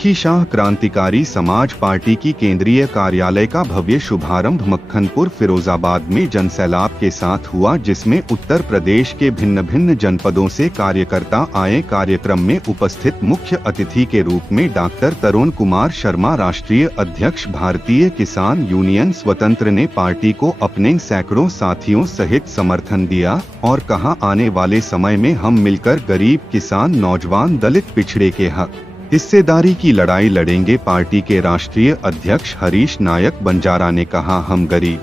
लक्खी शाह क्रांतिकारी समाज पार्टी की केंद्रीय कार्यालय का भव्य शुभारंभ मक्खनपुर फिरोजाबाद में जनसैलाब के साथ हुआ, जिसमें उत्तर प्रदेश के भिन्न भिन्न जनपदों से कार्यकर्ता आए। कार्यक्रम में उपस्थित मुख्य अतिथि के रूप में डॉक्टर तरुण कुमार शर्मा, राष्ट्रीय अध्यक्ष भारतीय किसान यूनियन स्वतंत्र, ने पार्टी को अपने सैकड़ों साथियों सहित समर्थन दिया और कहा, आने वाले समय में हम मिलकर गरीब, किसान, नौजवान, दलित, पिछड़े के हक हिस्सेदारी की लड़ाई लड़ेंगे। पार्टी के राष्ट्रीय अध्यक्ष हरीश नायक बंजारा ने कहा, हम गरीब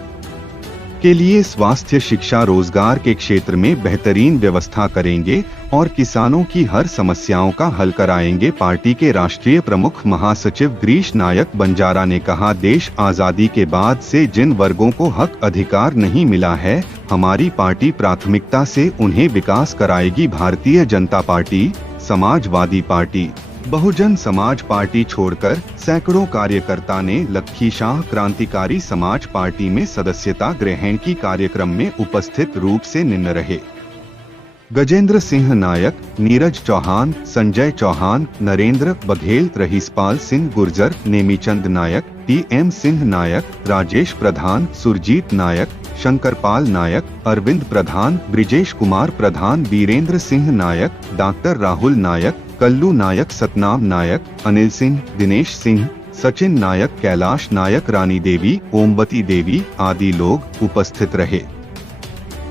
के लिए स्वास्थ्य, शिक्षा, रोजगार के क्षेत्र में बेहतरीन व्यवस्था करेंगे और किसानों की हर समस्याओं का हल कराएंगे। पार्टी के राष्ट्रीय प्रमुख महासचिव गिरीश नायक बंजारा ने कहा, देश आजादी के बाद से जिन वर्गों को हक अधिकार नहीं मिला है, हमारी पार्टी प्राथमिकता से उन्हें विकास कराएगी। Bharatiya Janata party, Samajwadi party, Bahujan Samaj party छोड़कर सैकड़ों कार्यकर्ता ने लक्खी शाह क्रांतिकारी समाज पार्टी में सदस्यता ग्रहण की। कार्यक्रम में उपस्थित रूप से निन्न रहे गजेंद्र सिंह नायक, नीरज चौहान, संजय चौहान, नरेंद्र बघेल, रहीसपाल सिंह गुर्जर, नेमीचंद नायक, टी.एम. सिंह नायक, राजेश प्रधान, सुरजीत नायक, शंकरपाल नायक, अरविंद प्रधान, ब्रिजेश कुमार प्रधान, वीरेंद्र सिंह नायक, डॉक्टर राहुल नायक, कल्लू नायक, सतनाम नायक, अनिल सिंह, दिनेश सिंह, सचिन नायक, कैलाश नायक, रानी देवी, ओमवती देवी आदि लोग उपस्थित रहे।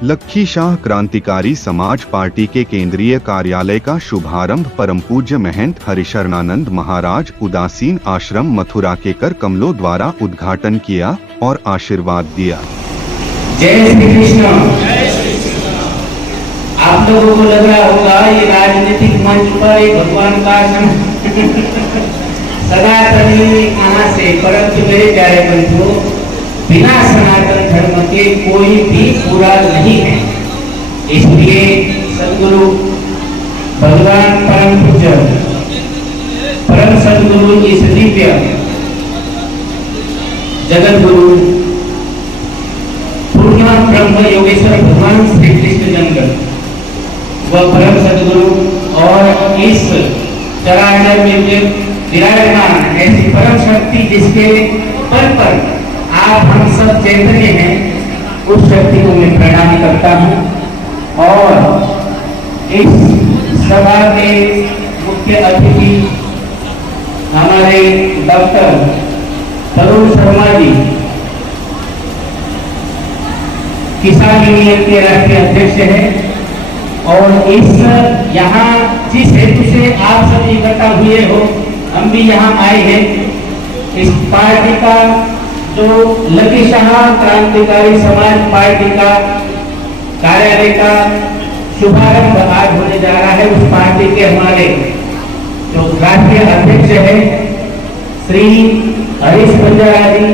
लक्खी शाह क्रांतिकारी समाज पार्टी के केंद्रीय कार्यालय का शुभारंभ परम पूज्य महंत हरिशरणानंद महाराज उदासीन आश्रम मथुरा के कर कमलों द्वारा उद्घाटन किया और आशीर्वाद दिया। जय श्री कृष्ण। आप लोगों को लग रहा होगा ये राजनीतिक मंच पर एक भगवान का सनातनी कहां से, परंतु मेरे प्यारे बंधुओं, बिना सनातन धर्म के कोई भी पूरा नहीं है। इसलिए सदगुरु भगवान परम पूज्य परम सदगुरु इस दिव्य जगत गुरु पूर्ण ब्रह्म योगेश्वर भगवान श्री कृष्ण जन्म वह परम सदगुरु और इस चराचर में विराजमान ऐसी परम शक्ति जिसके पर आप हम सब चैतन्य हैं, उस शक्ति को मैं प्रणाम करता हूँ। और इस सभा के मुख्य अतिथि हमारे डॉक्टर तरुण शर्मा जी, किसान यूनियन के राष्ट्रीय अध्यक्ष हैं, और इस यहाँ जिस हेतु से आप सब इकट्ठा हुए हो, हम भी यहाँ आए हैं। इस पार्टी का जो लक्खी शाह क्रांतिकारी समाज पार्टी का कार्यालय का शुभारंभ आज होने जा रहा है, उस पार्टी के हमारे जो राष्ट्रीय अध्यक्ष है श्री हरीश बंजारा जी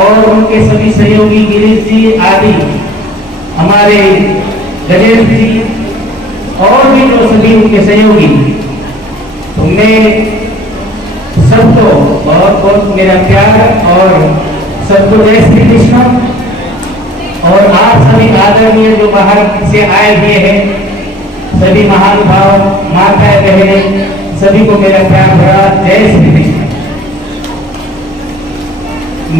और उनके सभी सहयोगी गिरीश जी आदि, हमारे गजेंद्र जी और भी जो सभी उनके सहयोगी, तो मैं सबको बहुत बहुत मेरा प्यार और सबको जय श्री कृष्ण। और आप सभी आदरणीय जो बाहर से आए हुए हैं सभी महानुभाव, माताएं, बहनें, सभी को मेरा प्यार भरा जय श्री कृष्ण।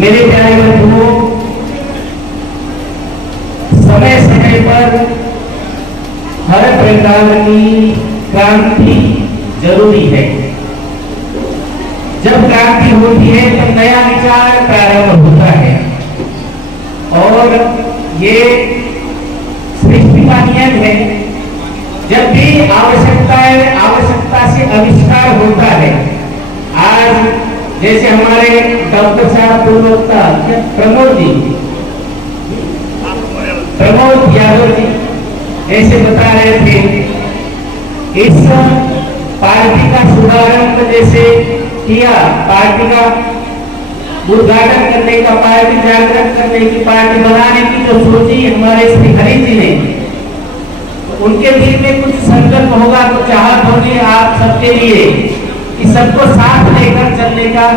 मेरे प्यारे बंधुओं, समय समय पर हर प्रकार की क्रांति जरूरी है। जब क्रांति होती है तो नया विचार प्रारंभ होता है और ये सृष्टि का नियम है। जब भी आवश्यकता से आविष्कार होता है, आज जैसे हमारे डॉक्टर साहब पूर्ववक्ता प्रमोद यादव जी ऐसे बता रहे थे, इस पार्टी का शुभारंभ जैसे किया, पार्टी का उद्घाटन करने का, पार्टी जागृत करने की, पार्टी बनाने की जो सोची हमारे श्री हरि जी ने, उनके दिल में कुछ संकल्प होगा, कुछ चाहत होगी आप सबके लिए कि सबको साथ लेकर चलने का।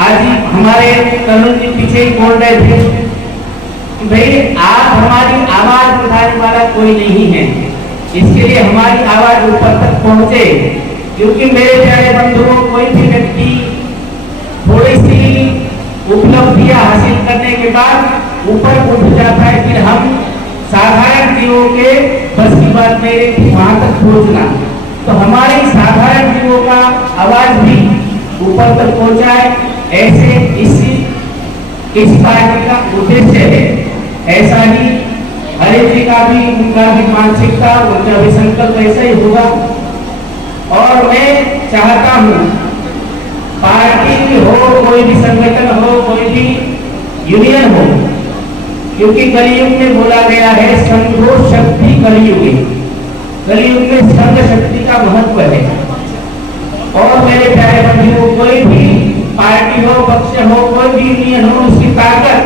आज ही हमारे तरुण जी पीछे ही बोल रहे थे, भाई आप हमारी आवाज उठाने वाला कोई नहीं है, इसके लिए हमारी आवाज ऊपर तक पहुंचे क्योंकि मेरे प्यारे बंधुओं, कोई भी व्यक्ति थोड़ी सी उपलब्धियां हासिल करने के बाद ऊपर उठ जाता है, फिर हम साधारण जीवों के बस की बात नहीं वहां तक पहुंचना। तो हमारे साधारण जीवों का आवाज भी ऊपर तक पहुंचाए, ऐसे इस पार्टी का उद्देश्य है। ऐसा ही हरेक जी का भी, उनका भी मानसिकता, उनका भी संकल्प ऐसा ही होगा। और मैं चाहता हूं पार्टी हो, कोई भी संगठन हो, कोई भी यूनियन हो, क्योंकि कलयुग में बोला गया है संघो शक्ति कलयुग। कलयुग में संघ शक्ति का महत्व है। और मेरे प्यारे बंधुओं, कोई भी पार्टी हो, पक्ष हो, कोई भी यूनियन हो, उसकी ताकत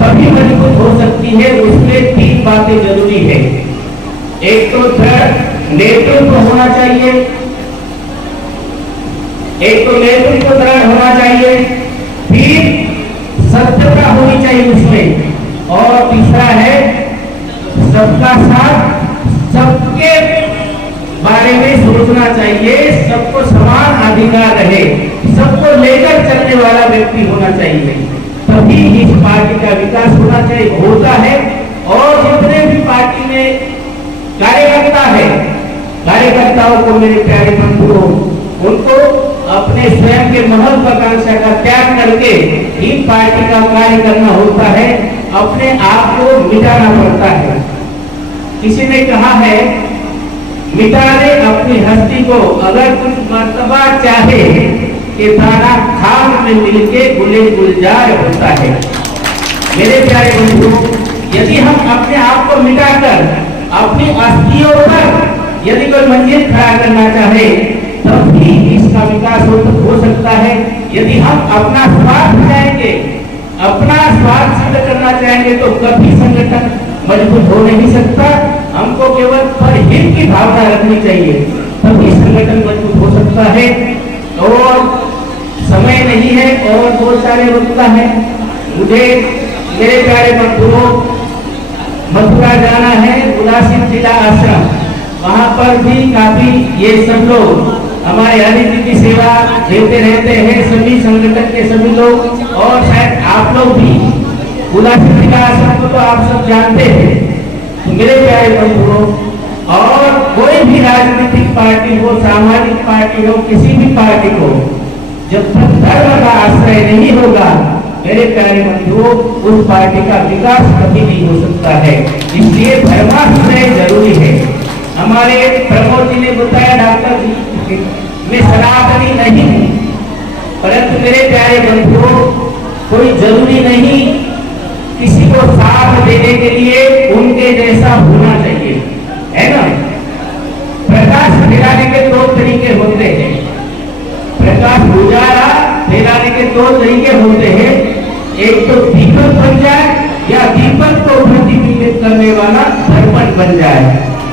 तभी मजबूत हो सकती है। उसमें 3 बातें जरूरी है। एक तो दृढ़ नेतृत्व होना चाहिए, एक तो नेतृत्व दृढ़ होना चाहिए, फिर सत्यता होनी चाहिए उसमें, और तीसरा है सबका साथ, सबके बारे में सोचना चाहिए, सबको समान अधिकार रहे, सबको लेकर चलने वाला व्यक्ति होना चाहिए। तभी इस पार्टी का विकास होना चाहिए, होता है। और जितने भी पार्टी में कार्यकर्ता है, कार्यकर्ताओं को मेरे प्यारे बंधुओं, उनको अपने स्वयं के महत्वाकांक्षा का त्याग करके ही पार्टी का कार्य करना होता है। अपने आप को मिटाना पड़ता है। किसी ने कहा है, मिटा दे अपनी हस्ती को, अगर कुछ मर्तबा चाहे कि दाना खाक में मिलके गुले गुलजार होता है। मेरे प्यारे बंधुओं, यदि हम अपने आप को मिटाकर अपनी अस्थियों पर यदि कोई मंजिल खड़ा करना चाहे, तब भी इसका विकास हो सकता है। यदि हम अपना स्वार्थ चाहेंगे, अपना स्वार्थ सिद्ध करना चाहेंगे, तो कभी संगठन मजबूत हो नहीं सकता। हमको केवल परहित की भावना रखनी चाहिए, तभी संगठन मजबूत हो सकता है। और समय नहीं है और बहुत सारे वक्ता है। मुझे मेरे प्यारे बंधुओं मथुरा जाना है, उदासीन जिला आश्रम, वहां पर भी काफी ये सब लोग हमारे हरि जी की सेवा देते रहते हैं, सभी संगठन के सभी लोग, और शायद आप लोग भी उदासीन जिला आश्रम को तो आप सब जानते हैं। तो मेरे प्यारे बंधुओं, और कोई भी राजनीतिक पार्टी हो, सामाजिक पार्टी हो, किसी भी पार्टी को जब तक धर्म का आश्रय नहीं होगा, मेरे प्यारे बंधुओं, उस पार्टी का विकास कभी नहीं हो सकता है। इसलिए धर्माश्रय जरूरी है। हमारे प्रमोद जी ने बताया, डॉक्टर जी, मैं सनातनी नहीं हूं, परंतु मेरे प्यारे बंधुओं, कोई जरूरी नहीं किसी को साथ देने के लिए उनके जैसा होना चाहिए, है ना। प्रकाश फैलाने के 2 तरीके होते हैं। प्रकाश उजाला फैलाने के 2 तरीके होते हैं। एक तो दीपक बन जाए, या दीपक को प्रतिबिंबित करने वाला दर्पण बन जाए।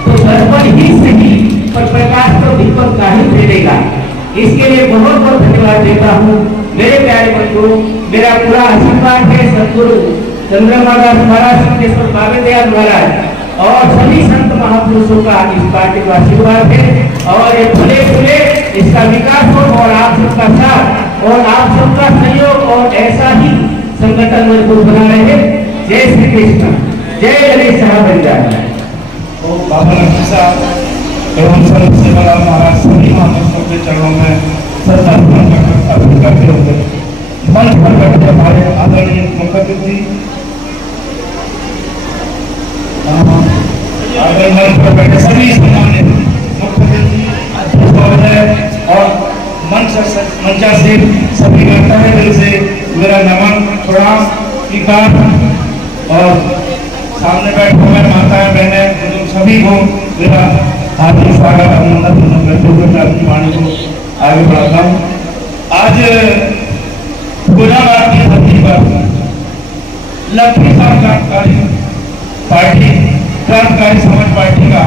तो दर्पण ही सही, पर प्रकाश तो दीपक का ही फैलेगा। इसके लिए बहुत बहुत धन्यवाद देता हूँ। मेरे प्यारे बंधुओं, मेरा पूरा आशीर्वाद है सदगुरु चंद्रमा दास महाराज, सिद्धेश्वर बागेदयाल महाराज और सभी संत महापुरुषों का इस पार्टी का आशीर्वाद है। और ये फले फूले, इसका विकास हो, और आप सबका साथ और आप सबका सहयोग, और ऐसा ही संगठन मजबूत बना रहे। जय श्री कृष्ण, जय गणेश साहब बंजारा। तो बाबा लक्ष्मी साहब एवं संत सेवालाल महाराज सभी महापुरुषों के चरणों में श्रद्धापूर्वक अर्पण करते हुए मंच पर बैठे हमारे आदरणीय मुख्यमंत्री जी, मंच पर बैठे सभी सम्मानित मुख्यमंत्री और मंचासीन सभी करता है दिल से मेरा नमन, प्रणाम स्वीकार। और सामने बैठे हुए माताएं, बहनें, सभी को मेरा हार्दिक स्वागत, अभिनंदन करते हुए मैं अपनी वाणी को आगे बढ़ाता हूँ। आज फिरोजाबाद की धरती पर लक्ष्मी साहब क्रांतिकारी पार्टी, क्रांतिकारी समाज पार्टी का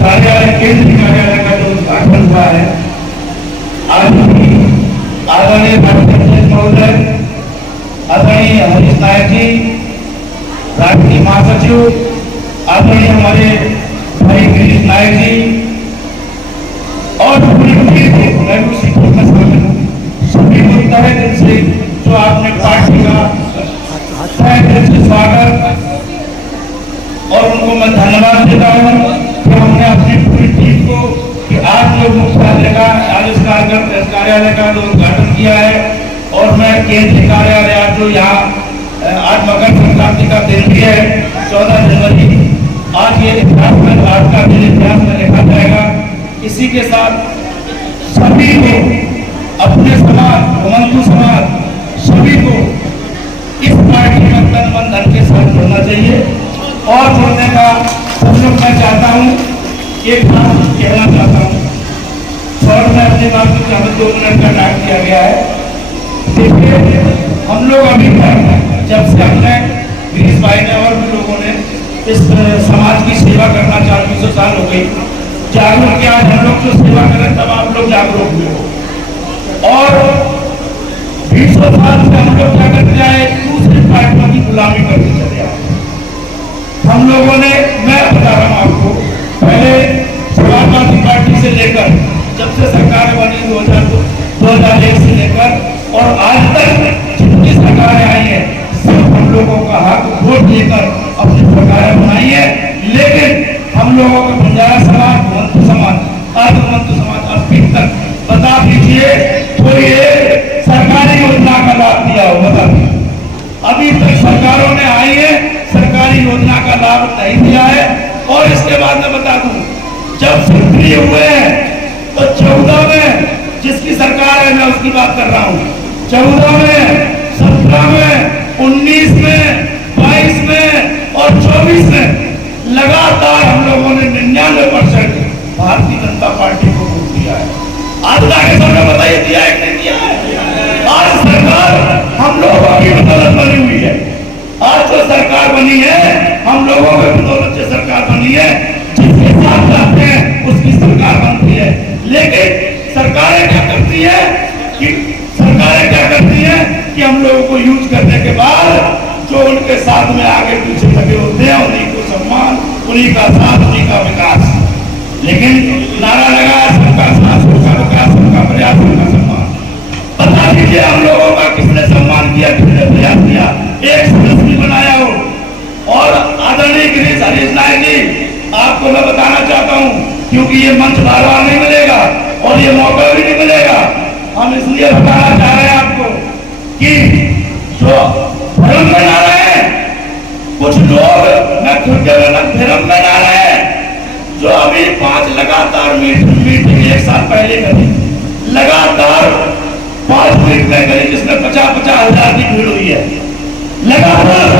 कार्यालय, केंद्रीय कार्यालय का जो उद्घाटन हुआ है, आज भी आदरणीय महोदय, आदरणीय हरीश नायक जी, राष्ट्रीय महासचिव, आदरणीय हमारे भाई गिरीश नायक जी और पूरी टीम को, मैं भी उसी टीम में शामिल हूँ, सभी को तहे दिल से जो आपने पार्टी का तहे दिल से स्वागत और उनको मैं धन्यवाद देता हूँ कि हमने अपनी पूरी टीम को कि आज जो मुख्यालय का आज इस कार्यालय का जो उद्घाटन किया है और मैं केंद्रीय कार्यालय आज जो यहाँ आज मकर संक्रांति का दिन भी है 14 जनवरी, आज ये इतिहास में भारत का दिन इतिहास में लिखा जाएगा। इसी के साथ सभी को अपने समाज घुमंतु समाज सभी को इस पार्टी में तन मन धन के साथ जुड़ना चाहिए और जुड़ने का सब लोग मैं चाहता हूँ, एक बात कहना चाहता हूँ और मैं अपनी बात को हमें 2 मिनट का टाइम दिया गया है। देखिए हम लोग अभी जब से हमने गिरीश भाई ने और भी लोगों ने इस समाज की सेवा करना 400 साल हो गई, जागरूक किया, हम लोग जो सेवा करें तब आप लोग जागरूक हुए हो और 20 साल से हम लोग क्या करते आए, दूसरी पार्टियों की गुलामी करते चले आए। हम लोगों ने, मैं बता रहा हूँ आपको, पहले समाजवादी पार्टी से लेकर जब से सरकार बनी 2001 से लेकर और आज तक जितनी सरकारें आई हैं सब हम लोगों का हक वोट देकर अपनी सरकारें बनाई है। लेकिन हम लोगों का बंजारा समाज, घुमंतु समाज, अर्धघुमंतु समाज अभी तक बता दीजिए कोई एक सरकारी योजना का लाभ दिया हो, बता दीजिए। अभी तक सरकारों ने आई है, सरकारी योजना का लाभ नहीं दिया है। और इसके बाद मैं बता दूं, जब सक्रिय हुए हैं तो 14 में जिसकी सरकार है मैं उसकी बात कर रहा हूँ, 14 में, 17 में, 19 में, 22 में और 24 में लगातार हम लोगों ने 99% भारतीय जनता पार्टी को वोट दिया है। आज जाके सबने बताइए दिया है कि नहीं दिया है? आज सरकार हम लोगों की बदौलत बनी हुई है। आज जो सरकार बनी है हम लोगों के बदौलत से सरकार बनी है, जिसके साथ जाते हैं उसकी सरकार बनती है। लेकिन सरकारें क्या करती है कि हम लोगों को यूज करने के बाद जो उनके साथ में आगे पीछे लगे होते हैं उन्हीं को सम्मान, उन्हीं का साथ, उन्हीं का विकास। लेकिन नारा लगा सबका साथ, सबका विकास, सबका प्रयास, सबका सम्मान। बता दीजिए हम लोगों का किसने सम्मान किया, किसने प्रयास किया, एक सदस्य भी बनाया हो। और आदरणीय गिरीश नायक जी, आपको मैं बताना चाहता हूँ क्योंकि ये मंच बार बार नहीं मिलेगा और ये मौका भी नहीं मिलेगा, हम इसलिए बताना चाह रहे हैं आपको कि जो भ्रम में ना रहे कुछ लोग, मैं खुद के भ्रम में ना रहे, जो अभी 5 लगातार मीटिंग 1 साल पहले करी, लगातार 5 मीटिंग करी जिसमें 50-50 हजार की भीड़ हुई है लगातार।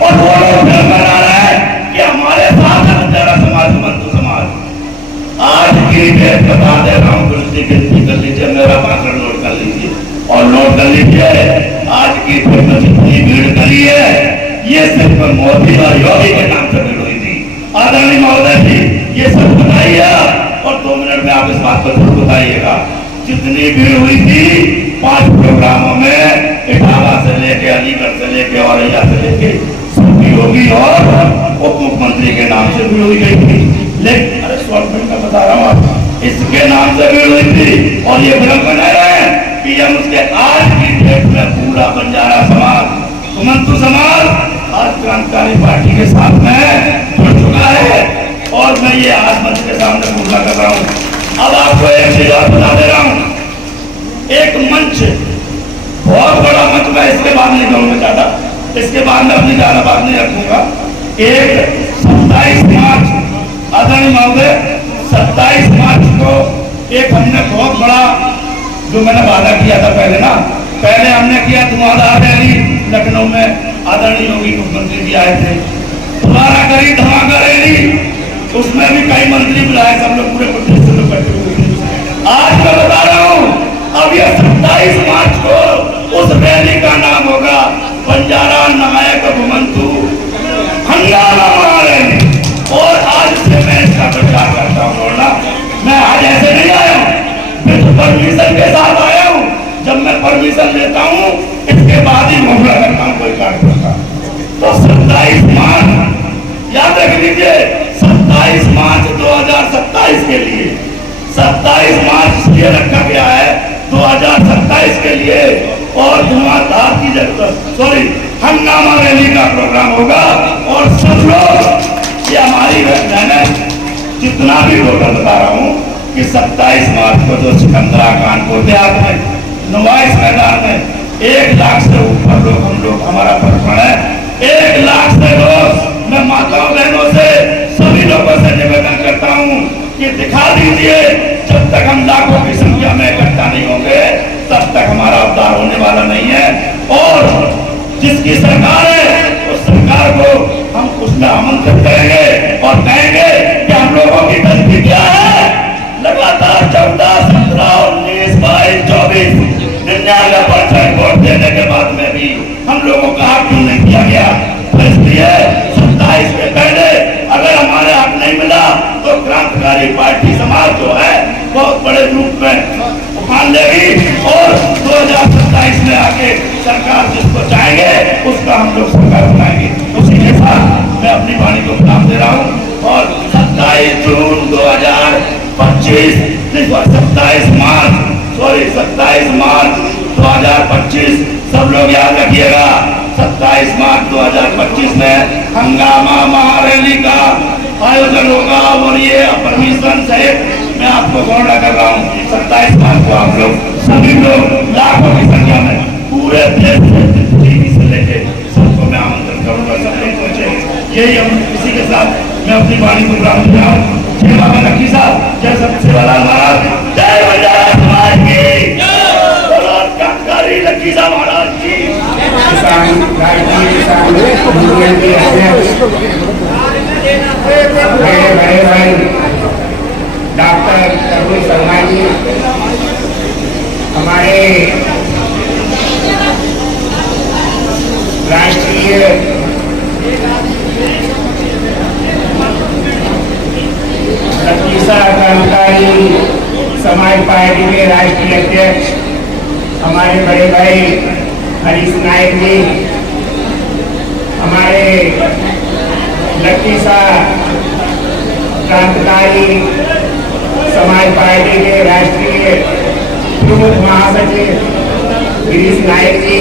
और वो लोग भ्रम में ना रहे कि हमारे साथ है बंजारा समाज, घुमंतु समाज। आज की डेट बता दे रहा हूँ, गिनती कर लीजिए, मेरा भाषण नोट कर लीजिए और नोट कर लीजिए। आज की डेट में जितनी भीड़ करी है ये सिर्फ मोदी और योगी के नाम से भीड़ हुई थी। आदरणीय महोदय जी ये सब बताइए और 2 मिनट में आप इस बात को जरूर बताइएगा। जितनी भीड़ हुई थी 5 प्रोग्रामों में, इटावा से लेके, अलीगढ़ से लेके, औरैया से लेके, सबकी योगी और उप मुख्यमंत्री के नाम से भीड़ हुई गई थी। लेकिन अरे शॉर्टमेंट का बता रहा हूँ आप, इसके नाम से भीड़ हुई थी और ये भ्रम बना रहे हैं कि हम उसके आज की डेट में पूरा बंजारा समाज, घुमंतु समाज आज क्रांतिकारी पार्टी के साथ में जुड़ चुका है। और मैं ये आज मंच के सामने पूरा कर रहा हूँ। अब आपको एक चीज और बता दे रहा हूँ, एक मंच, बहुत बड़ा मंच, मैं इसके बाद नहीं कहूँगा ज्यादा, इसके बाद में अपनी ज्यादा बात नहीं रखूंगा। एक 27 मार्च, आदरणीय महोदय, 27 मार्च को एक हमने बहुत बड़ा, जो मैंने वादा किया था पहले हमने किया धुआंधार रैली लखनऊ में, आदरणीय योगी मुख्यमंत्री जी आए थे, दोबारा करी धमाका रैली, उसमें भी कई मंत्री बुलाए, सब लोग पूरे प्रदेश से लोग बैठे हुए थे। आज मैं बता रहा हूँ अब ये 27 मार्च को उस रैली का नाम होगा बंजारा नायक घुमंतु हंगामा रैली। और आज से मैं इसका प्रचार करता हूँ। मैं आज ऐसे नहीं आया हूँ, मैं तो परमिशन के साथ आया हूँ। जब मैं परमिशन लेता हूँ इसके बाद ही घोषणा करता हूँ कोई कार्यक्रम का। तो 27 मार्च याद रख लीजिए, 27 27 मार्च 2027 के लिए 27 मार्च इसलिए रखा गया है 2027 के लिए और धुआंधार की जरूरत हंगामा रैली का प्रोग्राम होगा और सब लोग ये हमारी बहनें जितना भी टोटल बता रहा हूँ कि 27 मार्च को जो सिकंदरा कानपुर देहात में नुमाइश मैदान में 1 लाख से ऊपर लोग हम लोग हमारा प्रकरण है 1 लाख से लोग मैं माताओं बहनों से सभी लोगों से निवेदन करता हूँ कि दिखा दीजिए जब तक हम लाखों की संख्या में इकट्ठा नहीं होंगे तब तक हमारा उद्धार होने वाला नहीं है और जिसकी सरकार है उस सरकार को हम उसमें आमंत्रित करेंगे और कहेंगे कि हम लोगों की गलती क्या है लगातार 14, 17, 19, 22, 24 99% वोट देने के बाद में भी हम लोगों का हक क्यों नहीं दिया गया तो इसलिए 27 में पहले अगर हमारे हक नहीं मिला तो क्रांतिकारी पार्टी समाज जो है बहुत बड़े रूप में उफान लेगी और 2027 में आके सरकार जिसको चाहेंगे उसका हम लोग सरकार बनाएंगे। उसी के साथ मैं अपनी वाणी को विराम दे रहा हूँ और 27 जून 2025 27 मार्च 2025 सब लोग याद रखिएगा 27 मार्च 2025 में हंगामा महारैली का आयोजन होगा और ये परमिशन सहित मैं आपको घोषणा कर रहा हूँ 27 मार्च को आप लोग सभी लोग लाखों की संख्या में पूरे देश से लेके सबको मैं आमंत्रण करूंगा सब लोग पहुंचे यही हम इसी के साथ मैं अपनी वाणी को विराम दे रहा हूँ। जय बाबा लक्की साहब जय सब सेवालाल महाराज जय बंजारा समाज की क्रांतिकारी लक्की साहब महाराज की मेरे बड़े भाई डॉक्टर अरुण शर्मा जी हमारे राष्ट्रीय क्रांतिकारी समाज पार्टी के राष्ट्रीय अध्यक्ष हमारे बड़े भाई हरीश नायक जी हमारे लखीसा क्रांतिकारी समाज पार्टी के राष्ट्रीय प्रमुख महासचिव गिरीश नायक जी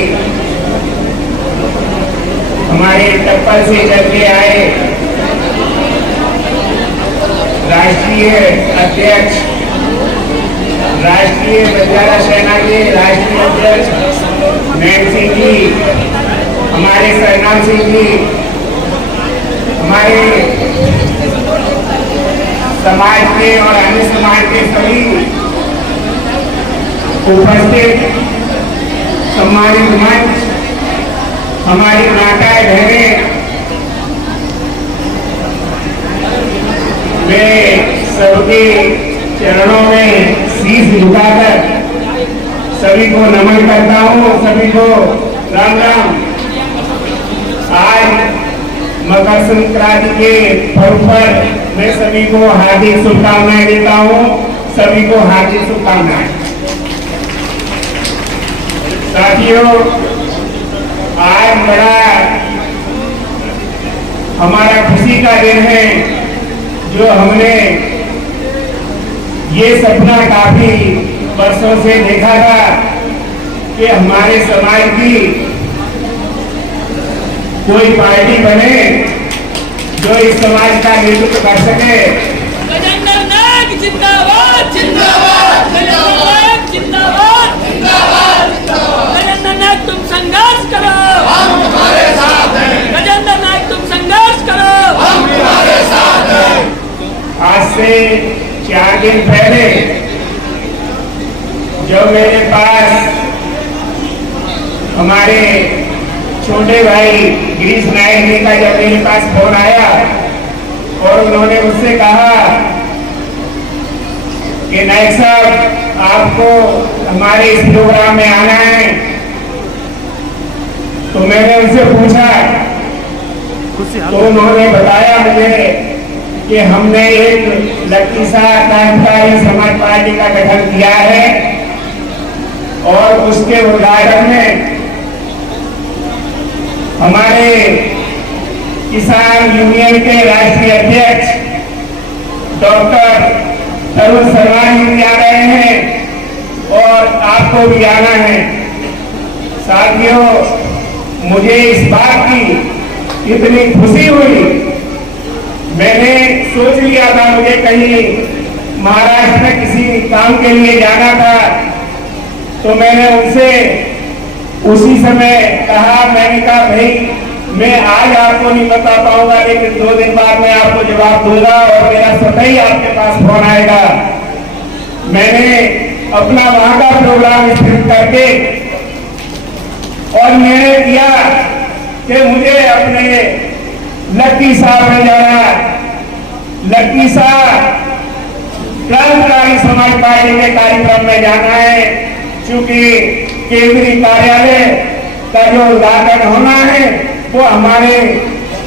हमारे टप्पल से चल के आए राष्ट्रीय अध्यक्ष राष्ट्रीय बंजारा सेना के राष्ट्रीय अध्यक्ष नैन सिंह जी हमारे सरनाम सिंह जी हमारे समाज के और अन्य समाज के सभी उपस्थित सम्मानित मंच हमारी माताएं बहनें मैं सबके चरणों में शीश झुकाकर सभी को नमन करता हूँ सभी को राम राम। आज मकर संक्रांति के पर्व पर मैं सभी को हार्दिक शुभकामनाएं देता हूँ सभी को हार्दिक शुभकामनाएं। साथियों आज बड़ा हमारा खुशी का दिन है जो हमने ये सपना काफी वर्षों से देखा था कि हमारे समाज की कोई पार्टी बने जो इस समाज का नेतृत्व कर सके। गजेंद्र नायक जिंदाबाद जिंदाबाद जिंदाबाद जिंदाबाद जिंदाबाद गजेंद्र नायक तुम संघर्ष करो हम तुम्हारे साथ हैं गजेंद्र नायक तुम संघर्ष करो हम तुम्हारे साथ हैं। आज से 4 दिन पहले जब मेरे पास हमारे छोटे भाई गिरीश नायक जी का जब मेरे पास फोन आया और उन्होंने मुझसे कहा कि नायक साहब आपको हमारे इस प्रोग्राम में आना है तो मैंने उनसे पूछा तो उन्होंने बताया मुझे कि हमने एक लखीसा क्रांतिकारी समाज पार्टी का गठन किया है और उसके उद्घाटन में हमारे किसान यूनियन के राष्ट्रीय अध्यक्ष डॉक्टर तरुण शर्मा जी भी आ रहे हैं और आपको भी आना है। साथियों, मुझे इस बात की इतनी खुशी हुई, मैंने सोच लिया था मुझे कहीं महाराष्ट्र में किसी काम के लिए जाना था, तो मैंने उनसे उसी समय कहा, मैंने कहा भाई मैं आज आपको नहीं बता पाऊंगा, लेकिन 2 दिन बाद मैं आपको जवाब दूंगा और मेरा स्वतः ही आपके पास फोन आएगा। मैंने अपना वहां का प्रोग्राम स्थित करके और निर्णय किया कि मुझे अपने लक्की साहब में जाना। लक्की साहब क्रांतिकारी समाज पार्टी के कार्यक्रम में जाना है, क्योंकि केंद्रीय कार्यालय का जो उद्घाटन होना है वो हमारे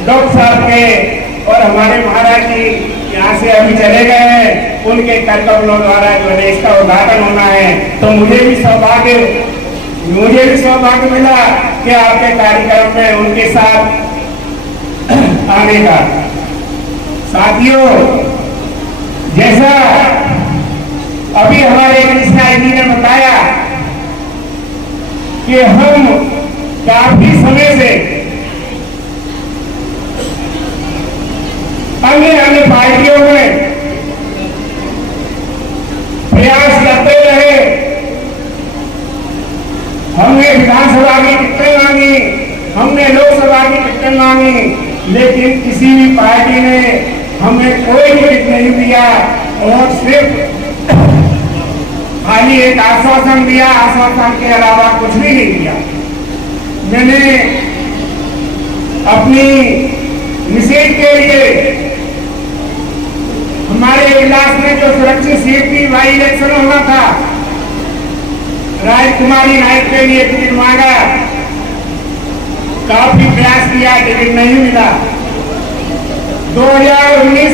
डॉक्टर साहब के और हमारे महाराज जी यहाँ से अभी चले गए हैं, उनके कर्तव्यों द्वारा जो है इसका उद्घाटन होना है। तो मुझे भी सौभाग्य मिला कि आपके कार्यक्रम में उनके साथ आने का। साथियों, जैसा अभी हमारे कृष्णा जी ने बताया कि हम काफी समय से अन्य पार्टियों में प्रयास करते रहे। हमने विधानसभा की टिकटें मांगी, हमने लोकसभा की टिकटें मांगी, लेकिन किसी भी पार्टी ने हमें कोई टिकट नहीं दिया और सिर्फ खाली एक आश्वासन दिया, आश्वासन के अलावा कुछ भी नहीं दिया। मैंने अपनी निषेध के लिए हमारे इलाके में जो सुरक्षित सीट की बाई इलेक्शन होना था, राजकुमारी नायक के लिए टिकट मांगा, काफी प्रयास किया, टिकट नहीं मिला। 2019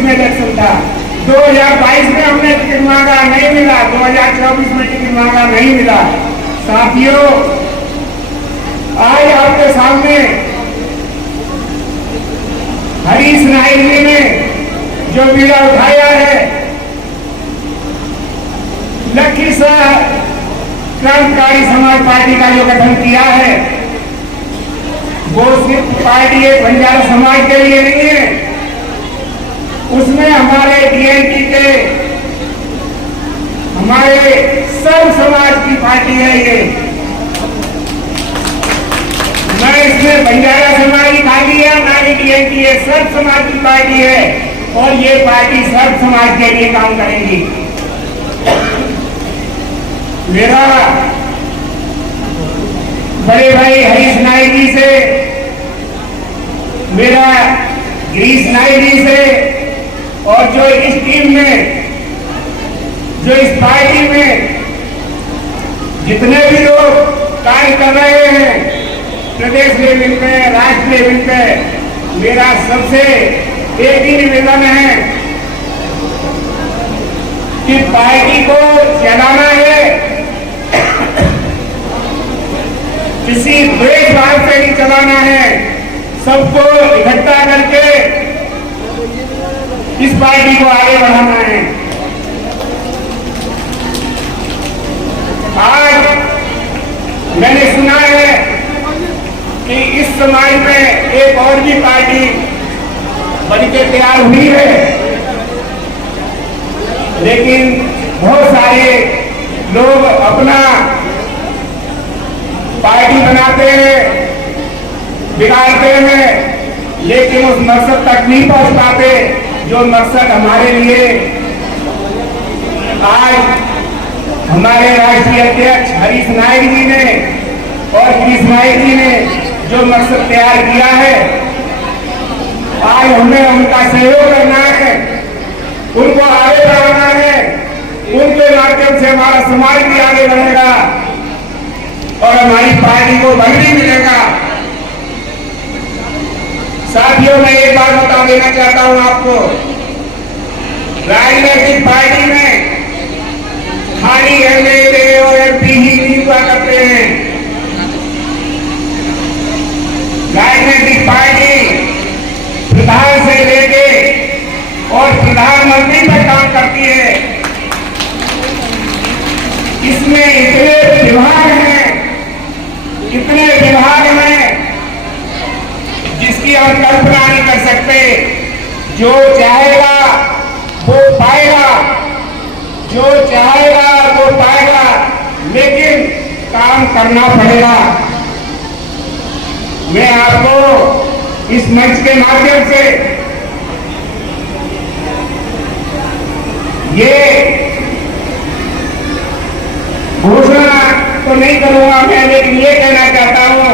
में इलेक्शन था, 2022 में हमने टिकट मांगा, नहीं मिला, 2024 में टिकट मांगा, नहीं मिला। साथियों, आज आपके सामने हरीश नायक जी ने जो बीड़ा उठाया है, लक्की साहब क्रांतिकारी समाज पार्टी का जो गठन किया है, वो सिर्फ पार्टी एक बंजारा समाज के लिए नहीं है, उसमें हमारे डीएनटी के, हमारे सब समाज की पार्टी है ये। मैं इसमें बंजारा समाज ही खा लिया, ना ही डीएनटी है, सब समाज की पार्टी है और ये पार्टी सब समाज के लिए काम करेगी। मेरा बड़े भाई हरीश नायक जी से, मेरा गिरीश नायक जी से और जो इस टीम में, जो इस पार्टी में जितने भी लोग कार्य कर रहे हैं, प्रदेश लेवल पे, राष्ट्र लेवल पे, मेरा सबसे एक ही निवेदन है कि पार्टी को चलाना है, किसी द्वेषभाव से नहीं चलाना है, सबको इकट्ठा करके इस पार्टी को आगे बढ़ाना है। आज मैंने सुना है कि इस समाज में एक और भी पार्टी बनके तैयार हुई है, लेकिन बहुत सारे लोग अपना पार्टी बनाते हैं, बिगाड़ते हैं, लेकिन उस मकसद तक नहीं पहुंच पाते जो मकसद हमारे लिए आज हमारे राष्ट्रीय अध्यक्ष हरीश नायक जी ने और गिरीश नायक जी ने जो मकसद तैयार किया है। आज हमें उनका सहयोग करना है, उनको आगे बढ़ाना है, उनके माध्यम से हमारा समाज भी आगे बढ़ेगा और हमारी पार्टी को बल भी मिलेगा। साथियों, मैं एक बात बता देना चाहता हूं आपको, राजनीतिक पार्टी में खाली एमएलए और एमपी ही नहीं हुआ करते हैं। राजनीतिक पार्टी प्रधान से लेके प्रधानमंत्री पर काम करती है। इसमें इतने विभाग हैं जिसकी हम कल्पना नहीं कर सकते। जो चाहेगा वो पाएगा, जो चाहेगा वो पाएगा, लेकिन काम करना पड़ेगा। मैं आपको इस मंच के माध्यम से ये घोषणा तो नहीं करूंगा मैं, लेकिन ये कहना चाहता हूं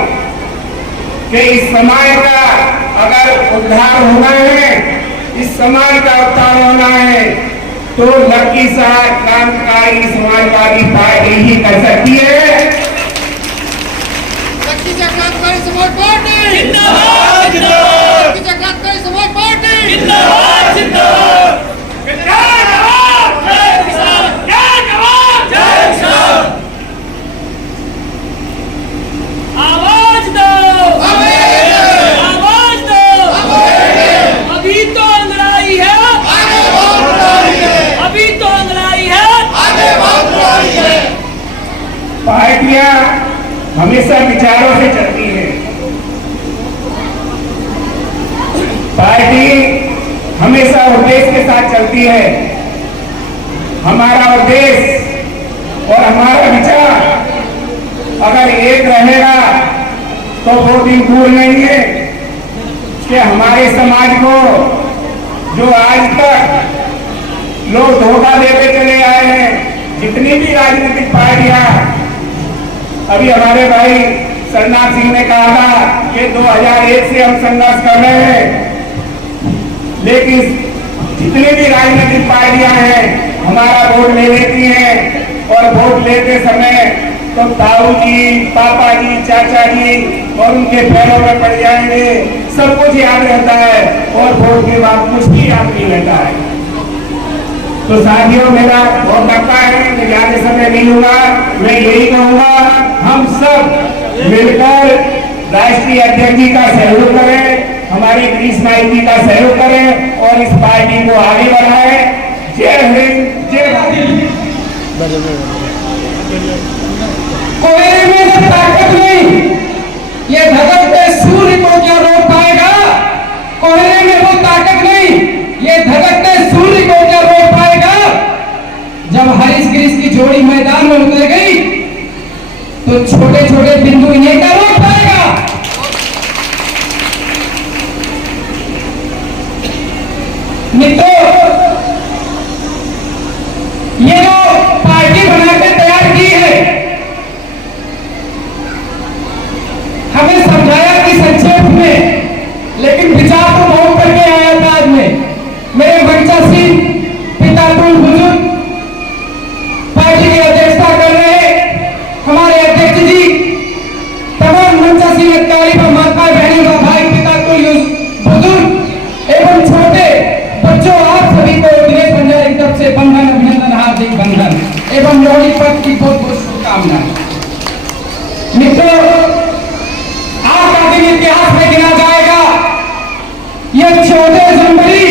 कि इस समाज का अगर उद्धार होना है, इस समाज का उत्थान होना है, तो लखीसराय क्रांतिकारी समाजवादी पार्टी ही कर सकती है। लखीसराय क्रांतिकारी समाज पार्टी जिंदाबाद जिंदाबाद, लखीसराय क्रांतिकारी समाज पार्टी जिंदाबाद जिंदाबाद, जय जवान जय किसान, जय जवान जय किसान। आवाज दो, आवाज दो, अभी तो अंगड़ाई है, आगे बहुत लड़ाई है, अभी तो अंगड़ाई है, आगे बहुत लड़ाई है। पार्टियां हमेशा विचारों से चलती है। पार्टी हमेशा उद्देश्य के साथ चलती है। हमारा उद्देश्य और हमारा विचार अगर एक रहेगा तो वो दिन दूर नहीं है कि हमारे समाज को जो आज तक लोग धोखा देते चले आए हैं, जितनी भी राजनीतिक पार्टियां, अभी हमारे भाई सरनाथ सिंह ने कहा था कि 2001 से हम संघर्ष कर रहे हैं, लेकिन जितनी भी राजनीतिक पार्टियां हैं हमारा वोट ले लेती हैं, और वोट लेते समय तो ताऊ जी, पापा जी, चाचा जी और उनके पैरों में पड़ जाएंगे, सब कुछ याद रहता है और वोट के बाद कुछ भी याद नहीं रहता है। तो साथियों, मेरा बहुत लंबा है, मैं ज्यादा समय नहीं लूंगा। मैं यही कहूंगा, हम सब मिलकर राष्ट्रीय अध्यक्ष जी का सहयोग करें, हमारे गिरीश नाइक जी का सहयोग करें और इस पार्टी को आगे बढ़ाएं। जय हिंद, जय भारत। कोयले में तो ताकत नहीं, ये धधकते सूर्य को क्या रोक पाएगा? कोयले में वो ताकत नहीं, ये धधकते सूर्य को क्या रोक पाएगा? जब हरीश गिरीश की जोड़ी मैदान में उतर गई तो छोटे छोटे बिंदु इन्हें क्या रोक पाएगा? मित्रों, ये जो पार्टी बनाकर तैयार की है, हमें समझाया कि संक्षेप में, लेकिन विचार तो बहुत करके आया था आज में। मेरे मंचा सिंह पिता बुजुर्ग पार्टी की अध्यक्षता कर रहे हमारे अध्यक्ष जी, तमाम मंचा सिंह अधिकारी व माता बहनों का भाई पिता बुजुर्ग एवं छोटे बच्चों, आप सभी को दिनेश भंडारी की तरफ से बंधन अभिनंदन, हार्दिक बंधन एवं लोहड़ी पर्व की बहुत बहुत शुभकामनाएं। मित्रों, आज का दिन इतिहास में गिना जाएगा। ये 14 जनवरी,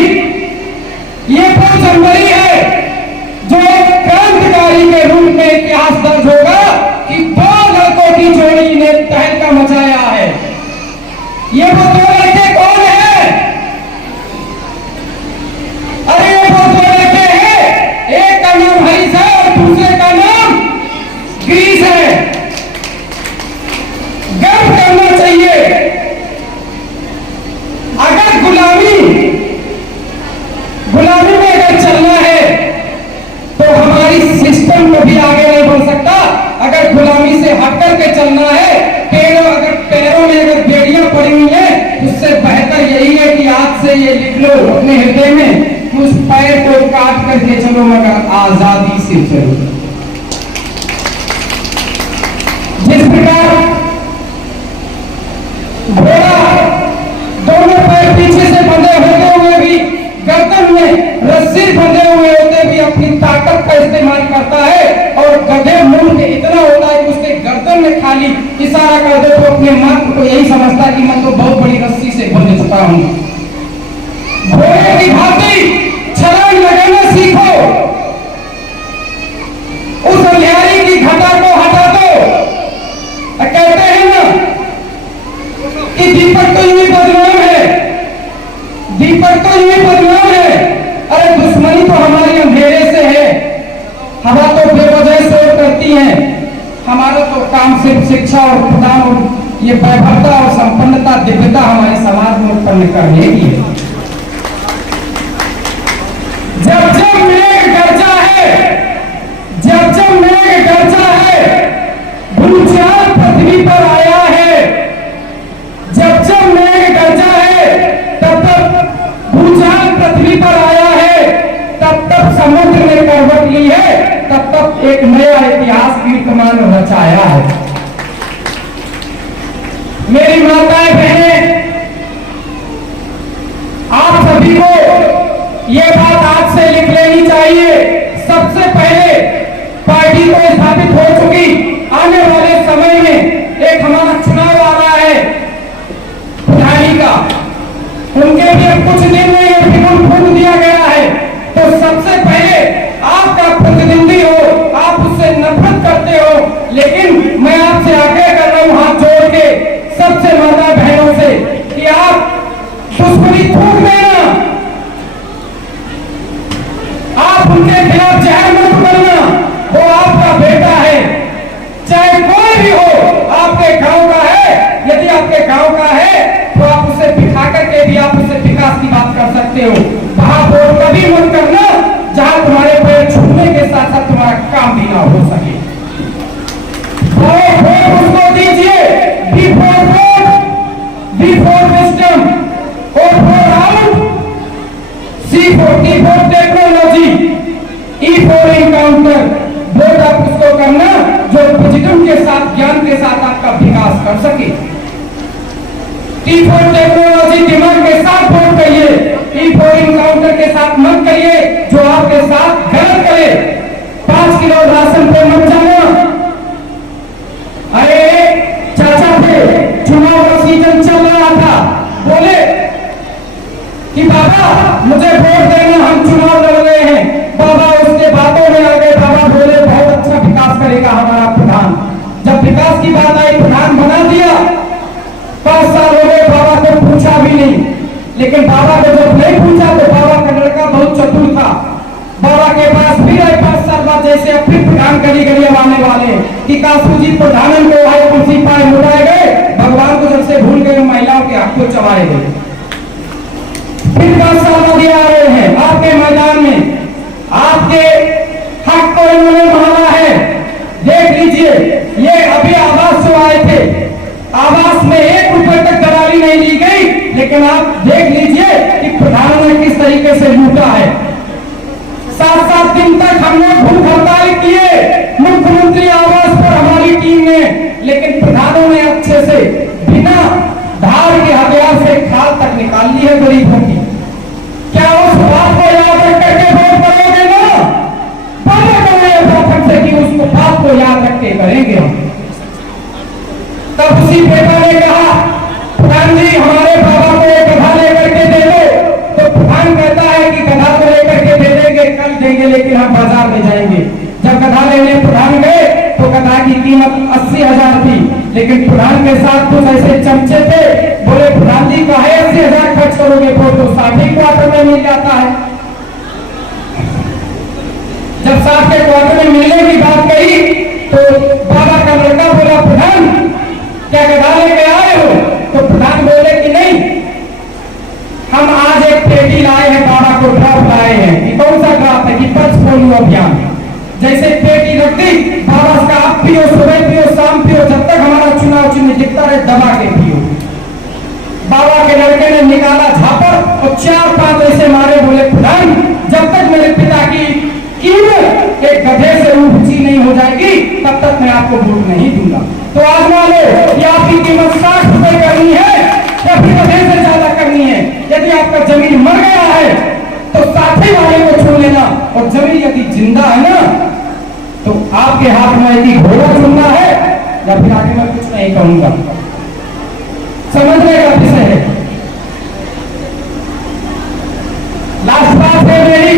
ये वो जनवरी है जो एक क्रांतिकारी के रूप में इतिहास दर्ज होगा कि दो लड़कों की जोड़ी ने तहलका मचाया है। ये वो दो लड़के कौन है? अरे ये वो दो लड़के हैं, एक का नाम हरीश है और दूसरे का नाम गिरीश है। गर्व करना चाहिए। अगर गुलामी में अगर चलना है तो हमारी सिस्टम कभी आगे नहीं बढ़ सकता। अगर गुलामी से हट करके चलना है, पैरों में अगर बेड़ियां पड़ी हुई है, उससे बेहतर यही है कि आज से ये लिख लो अपने हृदय में कि उस पैर को काट करके चलो मगर आजादी से चलो। जिस प्रकार घोड़ा दोनों पैर पीछे से बंधे होते हुए भी, गर्दन में रस्सी बंधे हुए होते भी अपनी ताकत का इस्तेमाल करता है, और गधे मूर्ख इतना होता है कि उसके गर्दन में खाली इशारा कर दे तो अपने मन को यही समझता कि मैं तो बहुत बड़ी रस्सी से बंध चुका हूं। घोड़े की भांति छलांग लगाना सीखो, उस अंधेरी की घटा को हटा दो। कहते हैं ना कि दीपक तो यूं बदनाम है, दीपक तो यूं बदनाम है। अरे दुश्मनी तो हमारी अंधेरे से है, हवा तो बेवजह शोर करती है। हमारा तो काम सिर्फ शिक्षा और प्रदान और ये वैभवता और संपन्नता दिव्यता हमारे समाज में उत्पन्न करने की है। जब जब मेघ गरजा है, जब जब मेघ गरजा है, भूचाल पृथ्वी पर आया है। जब जब मेघ गरजा है, तब तब भूचाल पृथ्वी पर आया है, तब तब समुद्र ने करवट ली है, तब तब एक नया इतिहास कीर्तमान रचाया है। मेरी माताएं बहनें, आप सभी को ये बात आज से लिख लेनी चाहिए। सबसे पहले पार्टी को स्थापित हो चुकी, आने वाले समय में एक हमारा चुनाव आ रहा है प्रधानी का, उनके भी अब कुछ दिन में ये बिल्कुल फूंक दिया गया है। तो सबसे पहले आपका प्रतिद्वंदी हो, आप उससे नफरत करते हो, लेकिन मैं आपसे आग्रह कर रहा हूं हाथ जोड़ के सबसे माता बहनों से कि आप दुश्मनी थूक देना, आप उनके खिलाफ जहर मत करना। वो आपका बेटा है, चाहे कोई भी हो, आपके गांव का है। यदि आपके गांव का है तो आप उसे बिठा करके भी आप उससे विकास की बात कर सकते हो। वहां वोट कभी मत करना जहां तुम्हारे पैर छूने के साथ साथ तुम्हारा काम भी ना हो सके। वोट उसको दीजिए, B for vote, B for wisdom, O for out, C for T for technology, E for encounter. Vote आप उसको करना जो विजडम के साथ, ज्ञान के साथ आपका विकास कर सके। टी फॉर टेक्नोलॉजी, दिमाग के साथ वोट करिए। ई फॉर एनकाउंटर के साथ मत करिए जो आपके साथ गलत करे। 5 किलो राशन पे मत जाना। अरे चाचा थे, चुनाव का सीजन चल रहा था, बोले कि बाबा मुझे वोट देना, हम चुनाव लड़ रहे हैं। बाबा उसके बातों में आ गए, बाबा बोले बहुत अच्छा विकास करेगा हमारा प्रधान। जब विकास की बात आई, प्रधान बना दिया। 5 साल हो गए, बाबा को पूछा भी नहीं। लेकिन बाबा को जब नहीं पूछा तो बाबा का लड़का बहुत चतुर था, बाबा के पास फिर आए 5 साल बाद, जैसे अब फिर प्रधान गली गली आने वाले कि कासू जी प्रधान को आए, कुर्सी पाए मुड़ाए गए, भगवान को जब से भूल गए, महिलाओं के हक को चबाए गए। फिर 5 साल बाद आ रहे हैं आपके मैदान में, आपके हक को इन्होंने माना है। देख लीजिए, ये अभी आवास जो आए थे, आवास में 1 रुपए तक दलाली नहीं ली गई, लेकिन आप देख लीजिए कि प्रधान ने किस तरीके से लूटा है। 7-7 दिन तक हमने भूख हड़ताल किए मुख्यमंत्री आवास पर हमारी टीम ने, लेकिन प्रधानों ने अच्छे से बिना धार के हथियार से खाल तक निकाल ली है गरीबों की। क्या उस बात को याद रख करके वोट करोगे ना? पहले से कि उसको बात को याद रख के करेंगे हम। तब उसी बेटा ने कहा, प्रधान जी हमारे बाबा को एक गधा लेकर के दे दो। तो प्रधान कहता है कि गधा को लेकर के दे देंगे, कल देंगे, लेकिन हम बाजार में जाएंगे। जब गधा लेने प्रधान गए तो गधा की कीमत 80,000 थी, लेकिन प्रधान के साथ कुछ ऐसे चमचे थे, बोले प्रधान जी काहे 80,000 खर्च करोगे, वो तो 60 क्वार्टर में मिल जाता है। जब 60 के क्वार्टर में मिलने की बात कही तो बाबा का लड़का बोला, प्रधान क्या गधा लेके आए हो? तो प्रधान बोले कि नहीं, हम आज एक पेटी लाए हैं, बाबा को ड्राफ्ट लाए हैं। कि कौन सा ड्राफ्ट है? कि पल्स पोलियो अभियान। जैसे पेटी रख दी, बाबा का आप पियो, सुबह पियो, शाम पियो, जब तक हमारा चुनाव चिन्ह दिखता रहे दबा के पियो। बाबा के लड़के ने निकाला झापर और 4-5 ऐसे मारे, बोले प्रधान जब तक मेरे पिता की कीमत एक गधे से ऊंची नहीं हो जाएगी तब तक मैं आपको वोट नहीं दूंगा। तो आजमा लो कि आपकी कीमत 60 रुपए करनी है या फिर गधे से ज्यादा करनी है। यदि आपका जमीन मर गया है तो साथी वाले को छोड़ लेना, और जमीन यदि जिंदा है ना तो आपके हाथ में यदि घोड़ा चुनना है, या फिर आगे मैं कुछ नहीं कहूंगा, समझने का विषय है। लास्ट बात है मेरी,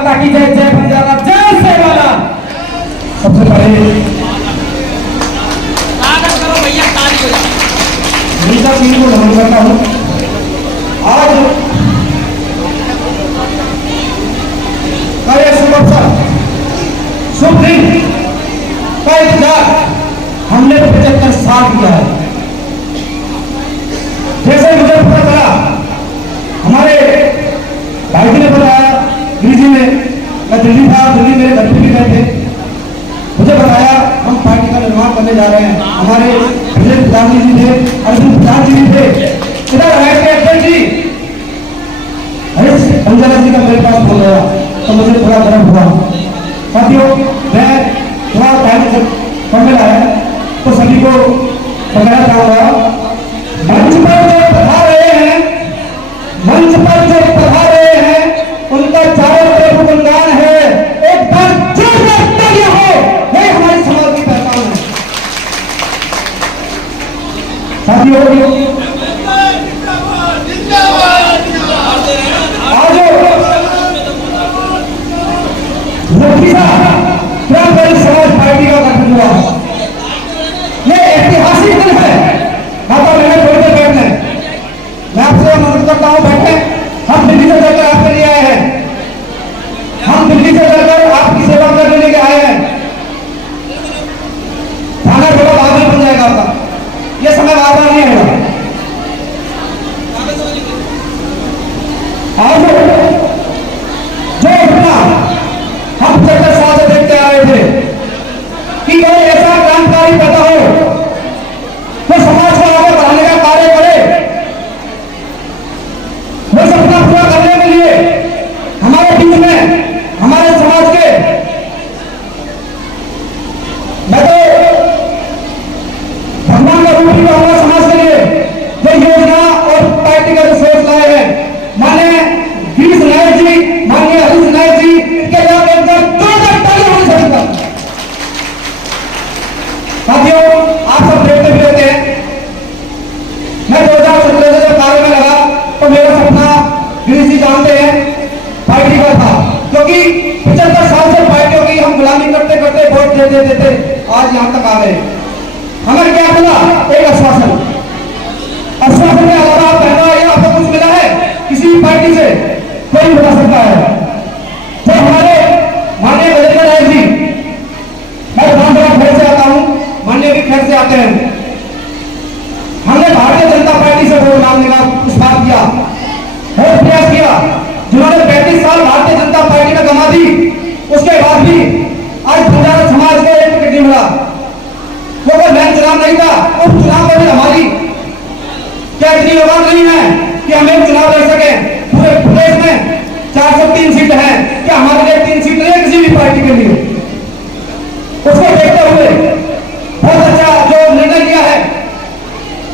माता की जय, जय बंजारा, जय सेवाला। सबसे पहले स्वागत करो भैया, ताली हो जाए। मीता सिंह को नमन करता हूँ। आज का यह शुभ अवसर, शुभ दिन का इंतजार हमने 75 साल किया है। जैसे मुझे पता चला, हमारे भाई जी ने बताया, गिरी जी ने, मैं दिल्ली था, दिल्ली मेरे घर पे भी गए थे, मुझे बताया हम पार्टी का निर्माण करने जा रहे हैं। हमारे प्रधान जी थे, अर्जुन प्रधान जी थे, इधर आए थे अध्यक्ष जी, हरीश बंजारा जी का मेरे पास फोन आया, तो मुझे थोड़ा गर्व हुआ। साथियों, मैं थोड़ा टाइम से पढ़ने आया तो सभी को बताना चाहूंगा, मंच पर जो पढ़ा रहे हैं, मंच पर जो पढ़ा रहे हैं, उनका चारों तरफ गुणगान है। एक बार जोरदार तालियां हो, यही हमारी समाज की पहचान है। साथियों, आज लोकसभा क्रांतिकारी समाज पार्टी का गठन हुआ। ये ऐतिहासिक दिन है। माता बहने थोड़ी देर बैठने, मैं आपसे अनुरोध करता हूँ, बैठे। हम दिल्ली से चलकर आपके लिए आए हैं, हम दिल्ली से चलकर आपकी सेवा करने लेके आए हैं। थाना थोड़ा बाद में बन जाएगा आपका, ये समय बार बार नहीं आएगा। आज जो घटना हम 75 साल से देखते आ रहे थे कि कोई ऐसा क्रांतिकारी पैदा हो वो समाज को आगे बढ़ाने का कार्य करे, वो सपना पूरा करने के लिए हमारे बीच में, हमारे समाज के, मैं तो भगवान का रूप ही कहूंगा समाज के लिए, जो योजना और पार्टी का जो सोच लाए हैं, माननीय गिरीश नायक जी, माननीय हरीश नायक जी के साथियों, आप सब देखते भी रहते हैं। मैं 2017 से जब कार्य में लगा तो मेरा सपना गिरीश जी जानते हैं पार्टी का था, क्योंकि 75 साल से पार्टियों की हम गुलामी करते करते वोट देते देते आज यहाँ तक आ गए। हमें क्या मिला? एक आश्वासन। आश्वासन के अलावा पहला या आपको कुछ मिला है किसी भी पार्टी से? कोई बता सकता है? जो हमारे माननीय गजेंद्र नायक जी, मैं विधानसभा खैर से आता हूँ, माननीय भी खैर से आते हैं, हमने भारतीय जनता पार्टी से वोट मांगने का प्रस्ताव किया, बहुत प्रयास किया, जिन्होंने 35 साल भारतीय जनता पार्टी में कमा दी, उसके बाद भी आज बंजारा समाज को एक टिकट नहीं मिला। वो कोई बैंक चुनाव नहीं था, उप चुनाव में भी हमारी क्या इतनी औकात नहीं है कि हम एक चुनाव लड़ सके? पूरे प्रदेश में 403 सीट है, क्या हमारे लिए 3 सीट नहीं किसी भी पार्टी के लिए? उसको देखते हुए बहुत अच्छा जो निर्णय लिया है,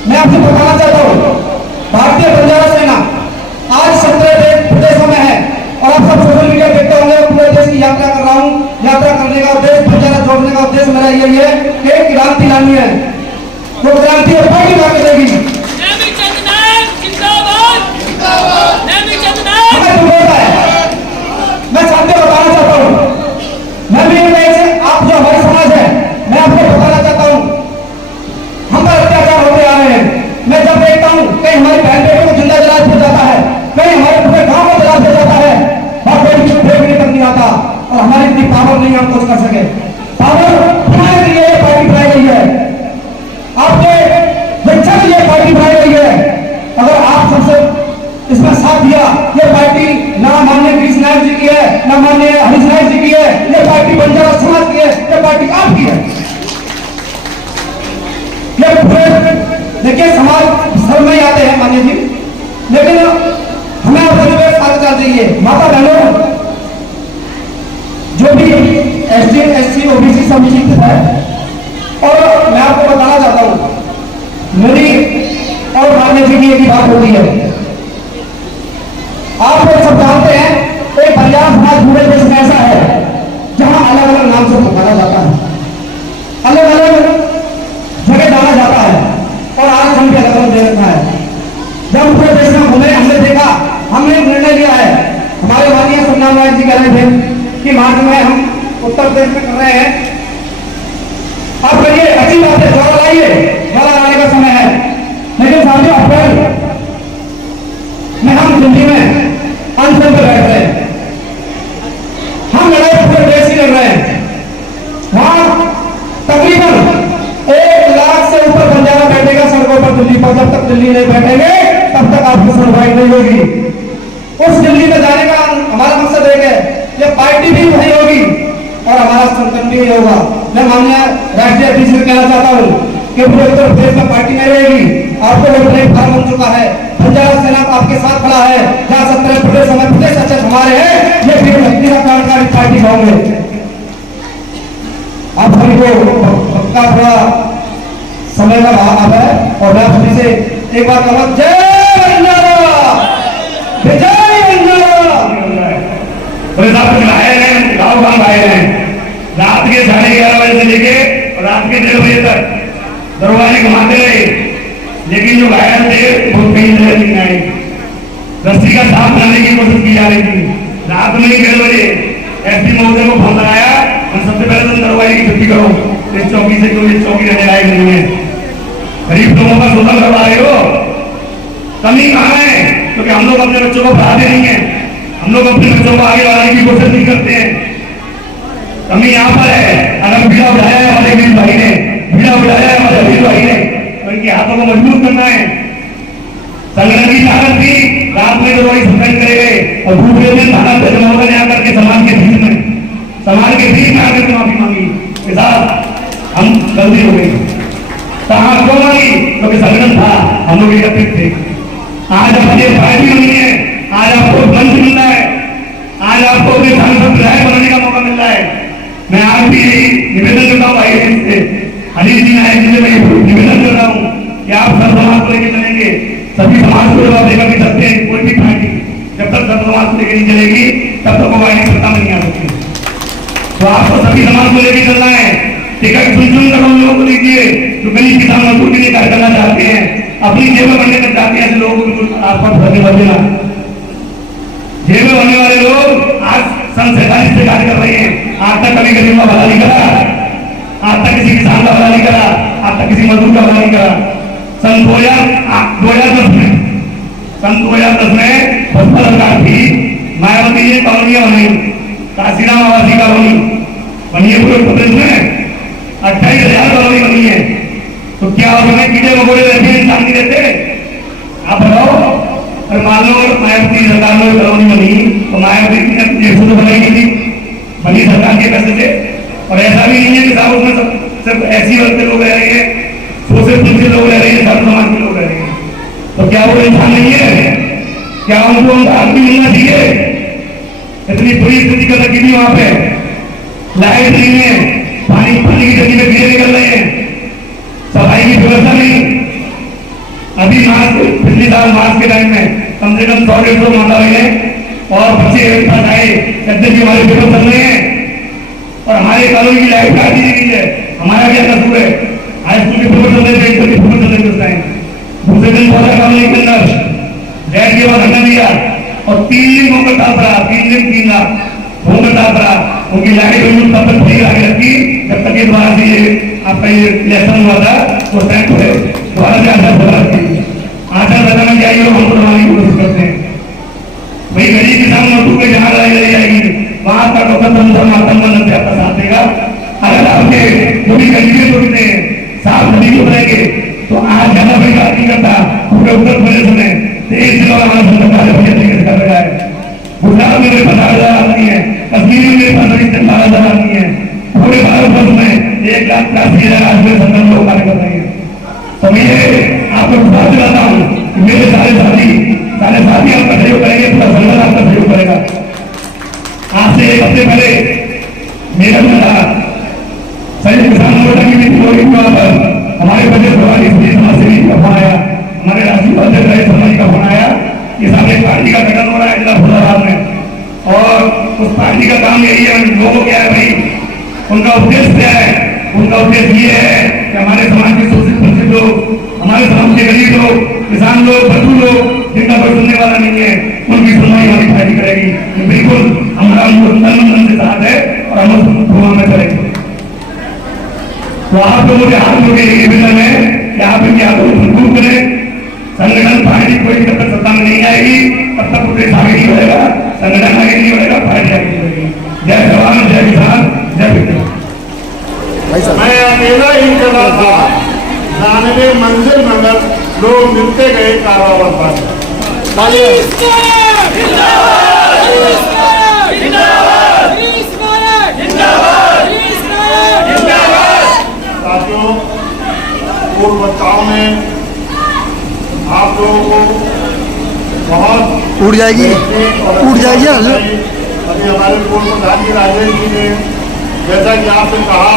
मैं आपसे बताना चाहता हूँ, भारतीय बंजारा सेना आज 17 प्रदेशों में है और आप सब सोशल मीडिया देखते होंगे। पूरे देश की यात्रा कर रहा हूँ, यात्रा करने का उद्देश्य, बंजारा जोड़ने का उद्देश्य मेरा यही है कि एक क्रांति लानी है, वो क्रांति और पार्टी ला के देगी। नेमीचंद नायक जिंदाबाद, नेमीचंद नायक। हमें तो होता है, मैं साथियों बताना चाहता हूँ, मैं भी आप जो हमारे समाज है, मैं आपको बताना चाहता हूँ, हम पर अत्याचार होते आ रहे हैं। मैं जब देखता हूँ कहीं हमारी बहन बेटों को जिंदा जला दिया जाता है, कहीं हमारे पूरे गांव को जला दिया जाता है, बाप बेटी को देख नहीं करनी आता और हमारी इतनी पावर नहीं हम कुछ कर सके। पावर बनाने के लिए पार्टी बनाई गई है, आपके रक्षा के लिए पार्टी बनाई गई है। अगर आप सबसे इसमें साथ दिया, ये पार्टी ना माननीय गिरीश नायक जी की है, ना माननीय हरीश नायक जी की है, ये पार्टी बंजारा समाज की है, ये पार्टी आपकी है। ये देखिए समाज सर में आते हैं मान्य जी, लेकिन हमें आपसे निवेदन कर दीजिए, माता बहनों, जो भी SC SC OBC समुचित है, और मैं आपको बताना चाहता हूँ, मेरी और मान्य जी की एक ही बात होती है। आप लोग सब जानते हैं एक बंजारा समाज पूरे देश में ऐसा है जहां अलग अलग नाम से पुकारा जाता है, अलग अलग जगह जाना जाता है और आज हम भी अलग अलग दे रखा है। जब पूरे देश में घूमे, हमने देखा, हमने निर्णय लिया है, हमारे माननीय चंद्रनाथ नायक जी कह रहे थे कि मार्च में हम उत्तर प्रदेश में कर रहे हैं। अब कहिए अच्छी बात है, ज्वाला लाइए, ज्वाला लाने का समय है, लेकिन साथियों अप्रैल में हम दिल्ली में अनशन पर बैठ रहे हैं। हम लड़ाई पूरे देश की लड़ रहे हैं। वहां तकरीबन 1 लाख से ऊपर बंजारा बैठेगा सड़कों पर दिल्ली पर। जब तक दिल्ली नहीं बैठेंगे तब तक आपकी सुनवाई नहीं होगी। उस दिल्ली में जाने का हमारा मकसद एक है, ये पार्टी भी वही होगी और हमारा संगठन भी होगा। मैं माननीय राष्ट्रीय अध्यक्ष से कहना चाहता हूँ कि पूरे उत्तर प्रदेश में पार्टी नहीं रहेगी। आपको वोट फॉर्म बन चुका है, बंजारा सेना आपके साथ खड़ा है। जहाँ 17 प्रदेश हमारे प्रदेश अच्छे हमारे हैं, ये फिर व्यक्ति का कार्यकारी पार्टी होंगे। आप सभी को का थोड़ा समय का अभाव है और मैं आप सभी से एक बार कहूँगा, जय बंजारा, विजय गाँव गाँव आए हैं। रात के 11:30 बजे से लेके रात के 1:30 बजे तक दरवाजे घुमाते रहे, लेकिन जो घायल थे वो कहीं नजर नहीं आए। रस्सी का साफ करने की कोशिश की जा रही थी। रात में 1:30 बजे एसपी महोदय को फोन लगाया और सबसे पहले तुम दरवाजे की छुट्टी करो, इस चौकी से कोई चौकी रहने लायक नहीं है। गरीब लोगों का शोषण करवा रहे हो। कमी कहाँ है? क्योंकि हम लोग अपने बच्चों को पढ़ाते नहीं है, हम लोग अपने बच्चों को आगे बढ़ाने की कोशिश नहीं करते हैं। कमी यहाँ पर है। अगर बीड़ा उठाया है हमारे वीर भाई ने, बीड़ा उठाया है हमारे वीर भाई ने, तो इनके हाथों को मजबूत करना है। संगठन की ताकत थी, रात में तो वही संगठन करेंगे और दूसरे दिन थाना पे महोदय ने आकर के समाज के बीच में आकर के माफी मांगी कि साहब हम गलती हो गई। कहाँ क्यों मांगी? क्योंकि संगठन था, हम लोग एकत्रित थे। आज अपने पार्टी नहीं है, आज आपको मंच मिल रहा है, आज आपको अपने सांसद विधायक बनने का मौका मिल रहा है। मैं आज भी निवेदन करता हूँ भाई से, अनिल जी नायक जी से मैं निवेदन कर रहा हूँ कि आप सब समाज को लेकर चलेंगे। सभी समाज को जवाब देकर भी सकते हैं। कोई भी पार्टी जब तक सब समाज को लेकर नहीं चलेगी तब तक वो पार्टी सत्ता में नहीं आ सकती। तो आपको सभी समाज को लेकर चलना है। टिकट चुन कर उन लोगों को दीजिए जो गरीब किसान मजदूर के लिए कार्य करना चाहते हैं, अपनी जेब में बनने तक चाहते हैं। ऐसे लोगों को बिल्कुल आसपास भरने मत देना। जेब में बनने वाले लोग आज सन 47 से कार्य कर रहे हैं। आज तक कभी गरीब का भला नहीं करा, आज तक किसी किसान का भला नहीं करा, आज तक किसी मजदूर का भला नहीं करा। सन 2010 में भाजपा सरकार थी, मायावती ने कॉलोनियां बनाई, काशीराम आवासीय कॉलोनी बनी है पूरे प्रदेश में। 28,000 कॉलोनी बनी है। तो क्या उसमें कीड़े मकोड़े रहते हैं, इंसान नहीं रहते? आप बताओ। और मान लो मायावती सरकार में कॉलोनी बनी तो मायावती ने 150 तो बनाई थी, बनी सरकार के पैसे से। और ऐसा भी नहीं है कि साहब उसमें सिर्फ ऐसी वर्ग के लोग रह रहे हैं, सोशल ग्रुप के लोग रह रहे हैं, सर्व समाज के लोग रह रहे हैं। तो क्या वो इंसान नहीं है? क्या उनको उनका हक भी मिलना चाहिए? इतनी बुरी स्थिति कर रखी थी वहां पे, लाइट नहीं है, पानी की गति में कीड़े निकल रहे हैं, सफाई की व्यवस्था नहीं। अभी मास्क पिछले साल मास्क के टाइम में कम से कम 100-150 माता बहने और बच्चे एक साथ आए, कहते कि हमारे पेपर चल रहे हैं और हमारे कॉलोनी की लाइट काट दी गई है। हमारा क्या कसूर है? हाई स्कूल के पेपर चल रहे थे, पेपर चल रहे थे उस टाइम। दूसरे दिन पौधा कॉलोनी के अंदर गैस के बाद धरना दिया और 3 दिन होकर ताप रहा, 3 रात होकर ताप रहा। उनकी लाइट बिल्कुल तब तक ठीक आगे रखी जब तक ये दोबारा से ये आपका ये इलेक्शन हुआ था उस टाइम पे दोबारा से आचार संहिता रखी। आचार संहिता में क्या ये हम करवाने की कोशिश करते हैं। भाई गरीब किसान मजदूर के जहाँ लड़ाई लड़ी जाएगी वहां का डॉक्टर मंत्री आपका साथ देगा। अगर आपके जो भी गरीबी लोग साफ नदी को रहेंगे तो आज ज्यादा कोई बात नहीं करता। पूरे उत्तर प्रदेश में 23 जिलों में हमारा सरकार कर रहा है। गुजरात में मेरे 50,000 आदमी है, कश्मीर में मेरे 12,000 आदमी है। पूरे भारतवर्ष में 1,80,000 आदमी संगठन लोग कार्य कर रहे हैं। तो मैं आपको विश्वास दिलाता हूँ मेरे सारे साथी आपका सहयोग करेंगे, पूरा संगठन आपका सहयोग करेगा। आज से 1 हफ्ते पहले मेरा जो था संयुक्त किसान मोर्चा की मीटिंग हो रही वहां पर हमारे बजट प्रभारी समाज सेवी का फोन आया, हमारे राष्ट्रीय अध्यक्ष रहे समाज का फोन आया कि साहब एक पार्टी का गठन हो रहा है जिला फुलाबाद में और उस पार्टी का काम यही है। लोगों क्या है भाई, उनका उद्देश्य क्या है? उनका उद्देश्य ये है कि हमारे समाज के शोषित वंचित लोग, हमारे समाज के गरीब लोग, किसान लोग, मजदूर लोग जिनका कोई सुनने वाला नहीं है, उनकी सुनवाई हमारी पार्टी करेगी। बिल्कुल हमारा तन के साथ है और हम उस भगवान में चलेंगे। तो आप लोगों के हाथ में निवेदन है कि आप इनके हाथों को मजबूत करें। संगठन पार्टी कोई भी जब तक सत्ता में नहीं आएगी तब तक प्रदेश आगे नहीं बढ़ेगा, संगठन आगे नहीं बढ़ेगा, पार्टी आगे नहीं बढ़ेगी। जय जवान, जय किसान, जय विज्ञान। मैं अकेला ही चला था, जानवे मंजिल मगर लोग मिलते गए कारावास पर। साथियों, पूर्व वक्ताओं ने आप लोगों को बहुत उड़ जाएगी अभी हमारे पूर्व प्रधान राजेश जी ने जैसा कि आपने कहा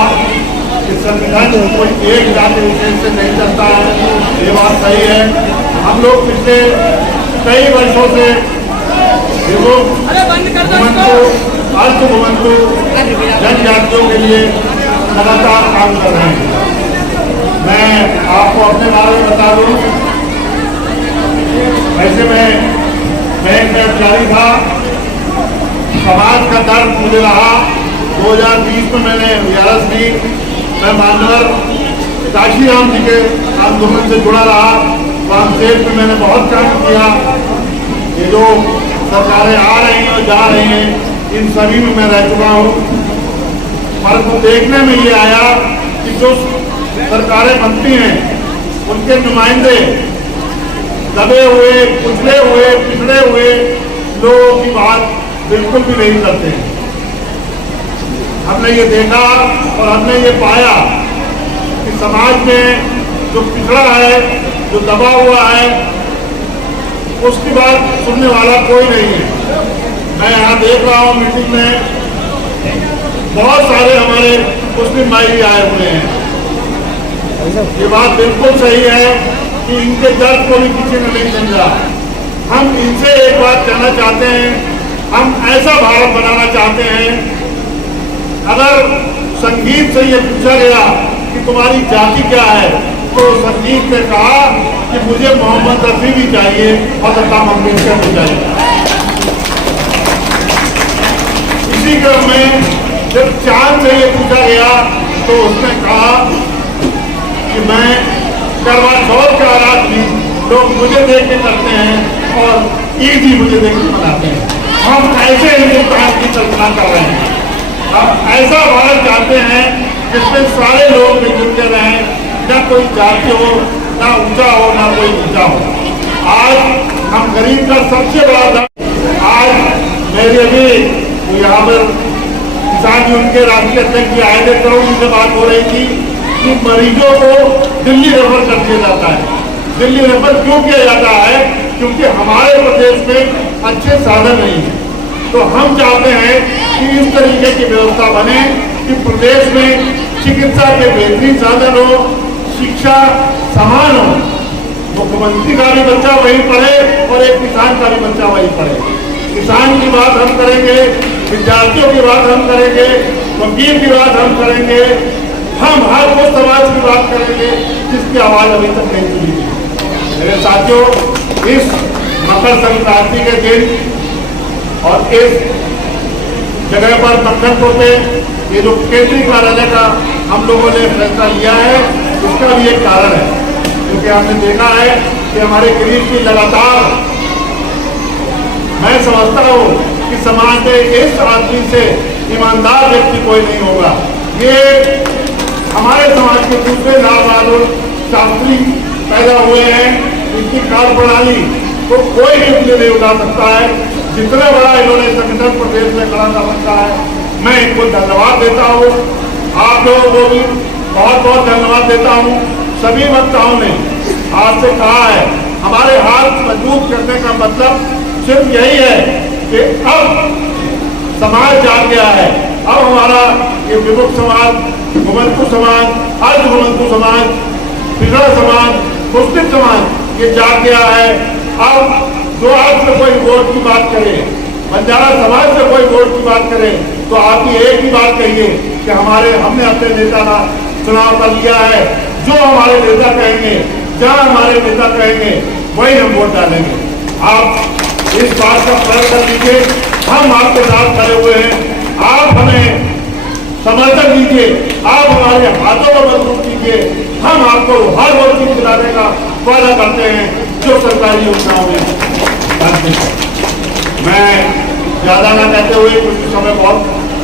कि संविधान कोई एक जाति विशेष से नहीं चलता है, ये बात सही है। हम लोग पिछले कई वर्षों से अर्थ घुमंतु जनजातियों के लिए लगातार काम कर रहे हैं। मैं आपको अपने बारे में बता दूं, वैसे मैं बैंक में अधिकारी था, समाज का दर्द मुझे रहा। 2020 में मैंने विहारस ली, मैं मानवर काशी राम जी के आंदोलन से जुड़ा रहा। वामसेठ में मैंने बहुत काम किया। ये जो सरकारें आ रही हैं और जा रही हैं, इन सभी में मैं रह चुका हूँ। पर तो देखने में ये आया कि जो सरकारें बनती हैं उनके नुमाइंदे दबे हुए, कुचले हुए, पिछड़े हुए लोगों की बात बिल्कुल भी नहीं करते। हमने ये देखा और हमने ये पाया कि समाज में जो पिछड़ा है, जो दबा हुआ है, उसकी बात सुनने वाला कोई नहीं है। मैं यहाँ देख रहा हूँ मीटिंग में बहुत सारे हमारे मुस्लिम भाई आए हुए हैं। ये बात बिल्कुल सही है कि इनके दर्द को भी किसी ने नहीं समझा। हम इनसे एक बात कहना चाहते हैं, हम ऐसा भारत बनाना चाहते हैं। अगर संगीत से ये पूछा गया कि तुम्हारी जाति क्या है, तो संगीत ने कहा कि मुझे मोहम्मद रफी भी चाहिए और लता मंगेशकर भी चाहिए। इसी क्रम में जब चांद से ये पूछा गया तो उसने कहा कि मैं करवा चौथ का रात भी लोग मुझे देख के करते हैं और ईद भी मुझे देख के मनाते हैं। हम ऐसे हिंदुस्तान की कल्पना कर रहे हैं। हम ऐसा भारत चाहते हैं जिसमें सारे लोग मिलजुल के रहें, न कोई जाति हो, ना ऊंचा हो, ना कोई नीचा हो। आज हम गरीब का सबसे बड़ा आज मेरे भी यहाँ पर किसान यूनियन के राष्ट्रीय अध्यक्ष जी आए थे, करोड़ से बात हो रही थी कि मरीजों को दिल्ली रेफर कर दिया जाता है। दिल्ली रेफर क्यों किया जाता है? क्योंकि हमारे प्रदेश में अच्छे साधन नहीं है। तो हम चाहते हैं कि इस तरीके की व्यवस्था बने कि प्रदेश में चिकित्सा के बेहतरीन साधन हो, शिक्षा समान हो। मुख्यमंत्री का भी बच्चा वहीं पढ़े और एक किसान का भी बच्चा वहीं पढ़े। किसान की बात हम करेंगे, विद्यार्थियों की बात हम करेंगे, वकील की बात हम करेंगे, हम हर वो समाज की बात करेंगे जिसकी आवाज अभी तक नहीं सुनी थी। मेरे साथियों, इस मकर संक्रांति के दिन और इस जगह पर मक्खनपुर में ये जो केंद्रीय कार्यालय का हम लोगों ने फैसला लिया है, उसका भी एक कारण है। क्योंकि हमने देखा है कि हमारे गरीब की लगातार, मैं समझता हूँ कि समाज में इस आदमी से ईमानदार व्यक्ति कोई नहीं होगा। ये हमारे समाज के दूसरे लाल बहादुर शास्त्री पैदा हुए हैं, इनकी कार्य प्रणाली को कोई भी उंगली नहीं उठा सकता है। जितना बड़ा इन्होंने संगठन प्रदेश में खड़ा कर रखा है, मैं इनको धन्यवाद देता हूँ। आप लोगों को भी बहुत बहुत धन्यवाद देता हूँ। सभी वक्ताओं ने आज से कहा है, हमारे हाथ मजबूत करने का मतलब सिर्फ यही है कि अब समाज जाग गया है। अब हमारा ये विमुक्त समाज, घुमंतु समाज, अर्ध घुमंतु समाज, पिछड़ा समाज, मुस्लिम समाज ये जाग गया है। अब जो आपसे कोई वोट की बात करे, बंजारा समाज से कोई वोट की बात करे, तो आप ही एक ही बात कहिए कि हमने अपने नेता का चुनाव कर लिया है। जो हमारे नेता कहेंगे, जहाँ हमारे नेता कहेंगे, वही हम वोट डालेंगे। आप इस बात का प्रयोग कर लीजिए, हम आपके साथ खड़े हुए हैं। आप हमें समर्थन दीजिए, आप हमारे हाथों को मजबूत कीजिए। हम आपको हर वो चीज दिलाने का वादा करते हैं जो सरकारी योजनाओं में। मैं ज्यादा ना कहते हुए, कुछ समय बहुत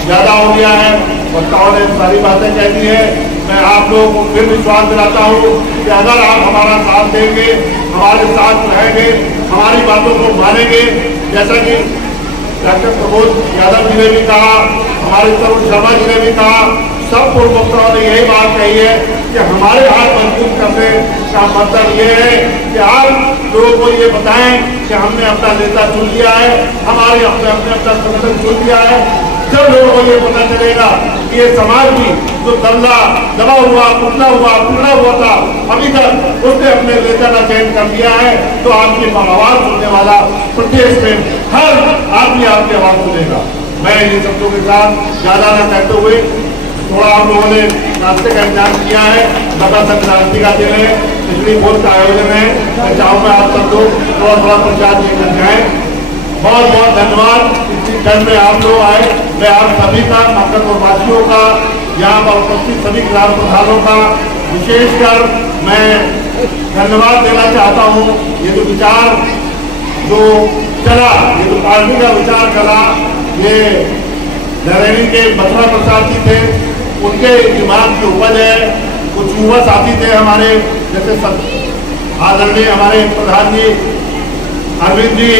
ज्यादा हो गया है, वक्ताओं ने सारी बातें कह दी है। मैं आप लोगों को फिर विश्वास दिलाता हूँ कि अगर आप हमारा साथ देंगे, हमारे साथ रहेंगे, हमारी बातों को मानेंगे, जैसा कि डॉक्टर प्रबोध यादव जी ने भी कहा, हमारे तरुण शर्मा जी ने भी कहा, सब पूर्व वक्ताओं ने यही बात कही है कि हमारे हाथ मजबूत करने का मतलब ये है कि आप लोगों को ये बताएं कि हमने अपना नेता चुन लिया है, हमारे अपने अपना संगठन चुन लिया है। जब लोगों को ये पता चलेगा कि ये समाज भी जो दबा हुआ, टूटा हुआ था, अभी तक उसने अपने नेता का चयन कर लिया है, तो आपकी आवाज सुनने वाला प्रदेश में हर आदमी आपकी आवाज सुनेगा। मैं इन शब्दों के साथ ज्यादा न कहते हुए, थोड़ा आप लोगों ने नाश्ते का इंतजाम किया है, मकर संक्रांति का दिन है, इसलिए भोज का आयोजन है। मैं चाहूँगा आप सब लोग थोड़ा प्रसाद लेकर जाएं। बहुत बहुत धन्यवाद। इसी ठंड में आप लोग आए, मैं आप सभी का, मकरपुर वासियों का, यहाँ पर उपस्थित सभी ग्राम प्रधानों का विशेषकर मैं धन्यवाद देना चाहता हूँ। ये जो विचार जो चला, ये जो पार्टी का विचार चला, ये नरेनी के मथुरा प्रसाद जी थे, उनके दिमाग की उपज है। कुछ युवा साथी थे हमारे, जैसे आदरणीय हमारे प्रधान जी अरविंद जी,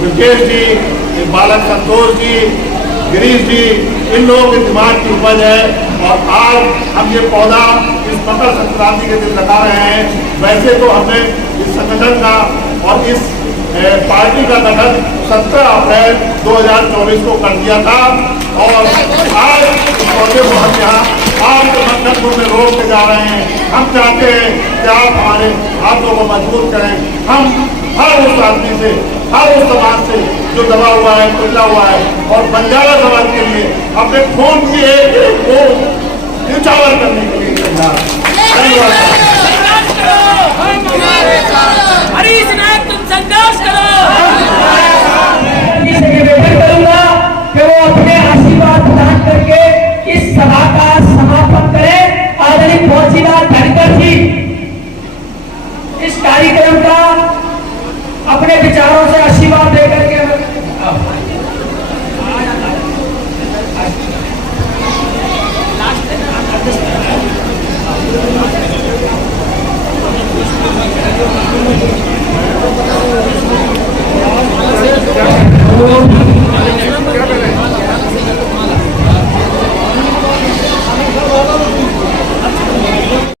विकेश जी, बालक संतोष जी, गिरीश जी, इन लोगों के दिमाग की उपज है। और आज हम ये पौधा इस मकर संक्रांति के दिन लगा रहे हैं। वैसे तो हमने इस संगठन का और इस पार्टी का गठन 17 अप्रैल 2024 को कर दिया था, और आज इस पौधे को हम यहाँ आपके मकरपुर में रोक के जा रहे हैं। हम चाहते हैं कि आप हमारे हाथों को मजबूत करें। हम हर उस आदमी से, हर उस समाज से जो दबा हुआ है, टूटा हुआ है, और बंजारा समाज के लिए अपने खून की एक को निछावर करने के लिए तैयार। धन्यवाद। हरीश नायक तुम संघर्ष करो। निवेदन करूंगा कि वो अपने आशीर्वाद प्रदान करके इस सभा का समापन करें। आदरणीय फौजीलाल धनखड़ जी इस कार्यक्रम का अपने विचारों से आशीर्वाद देकर के लास्ट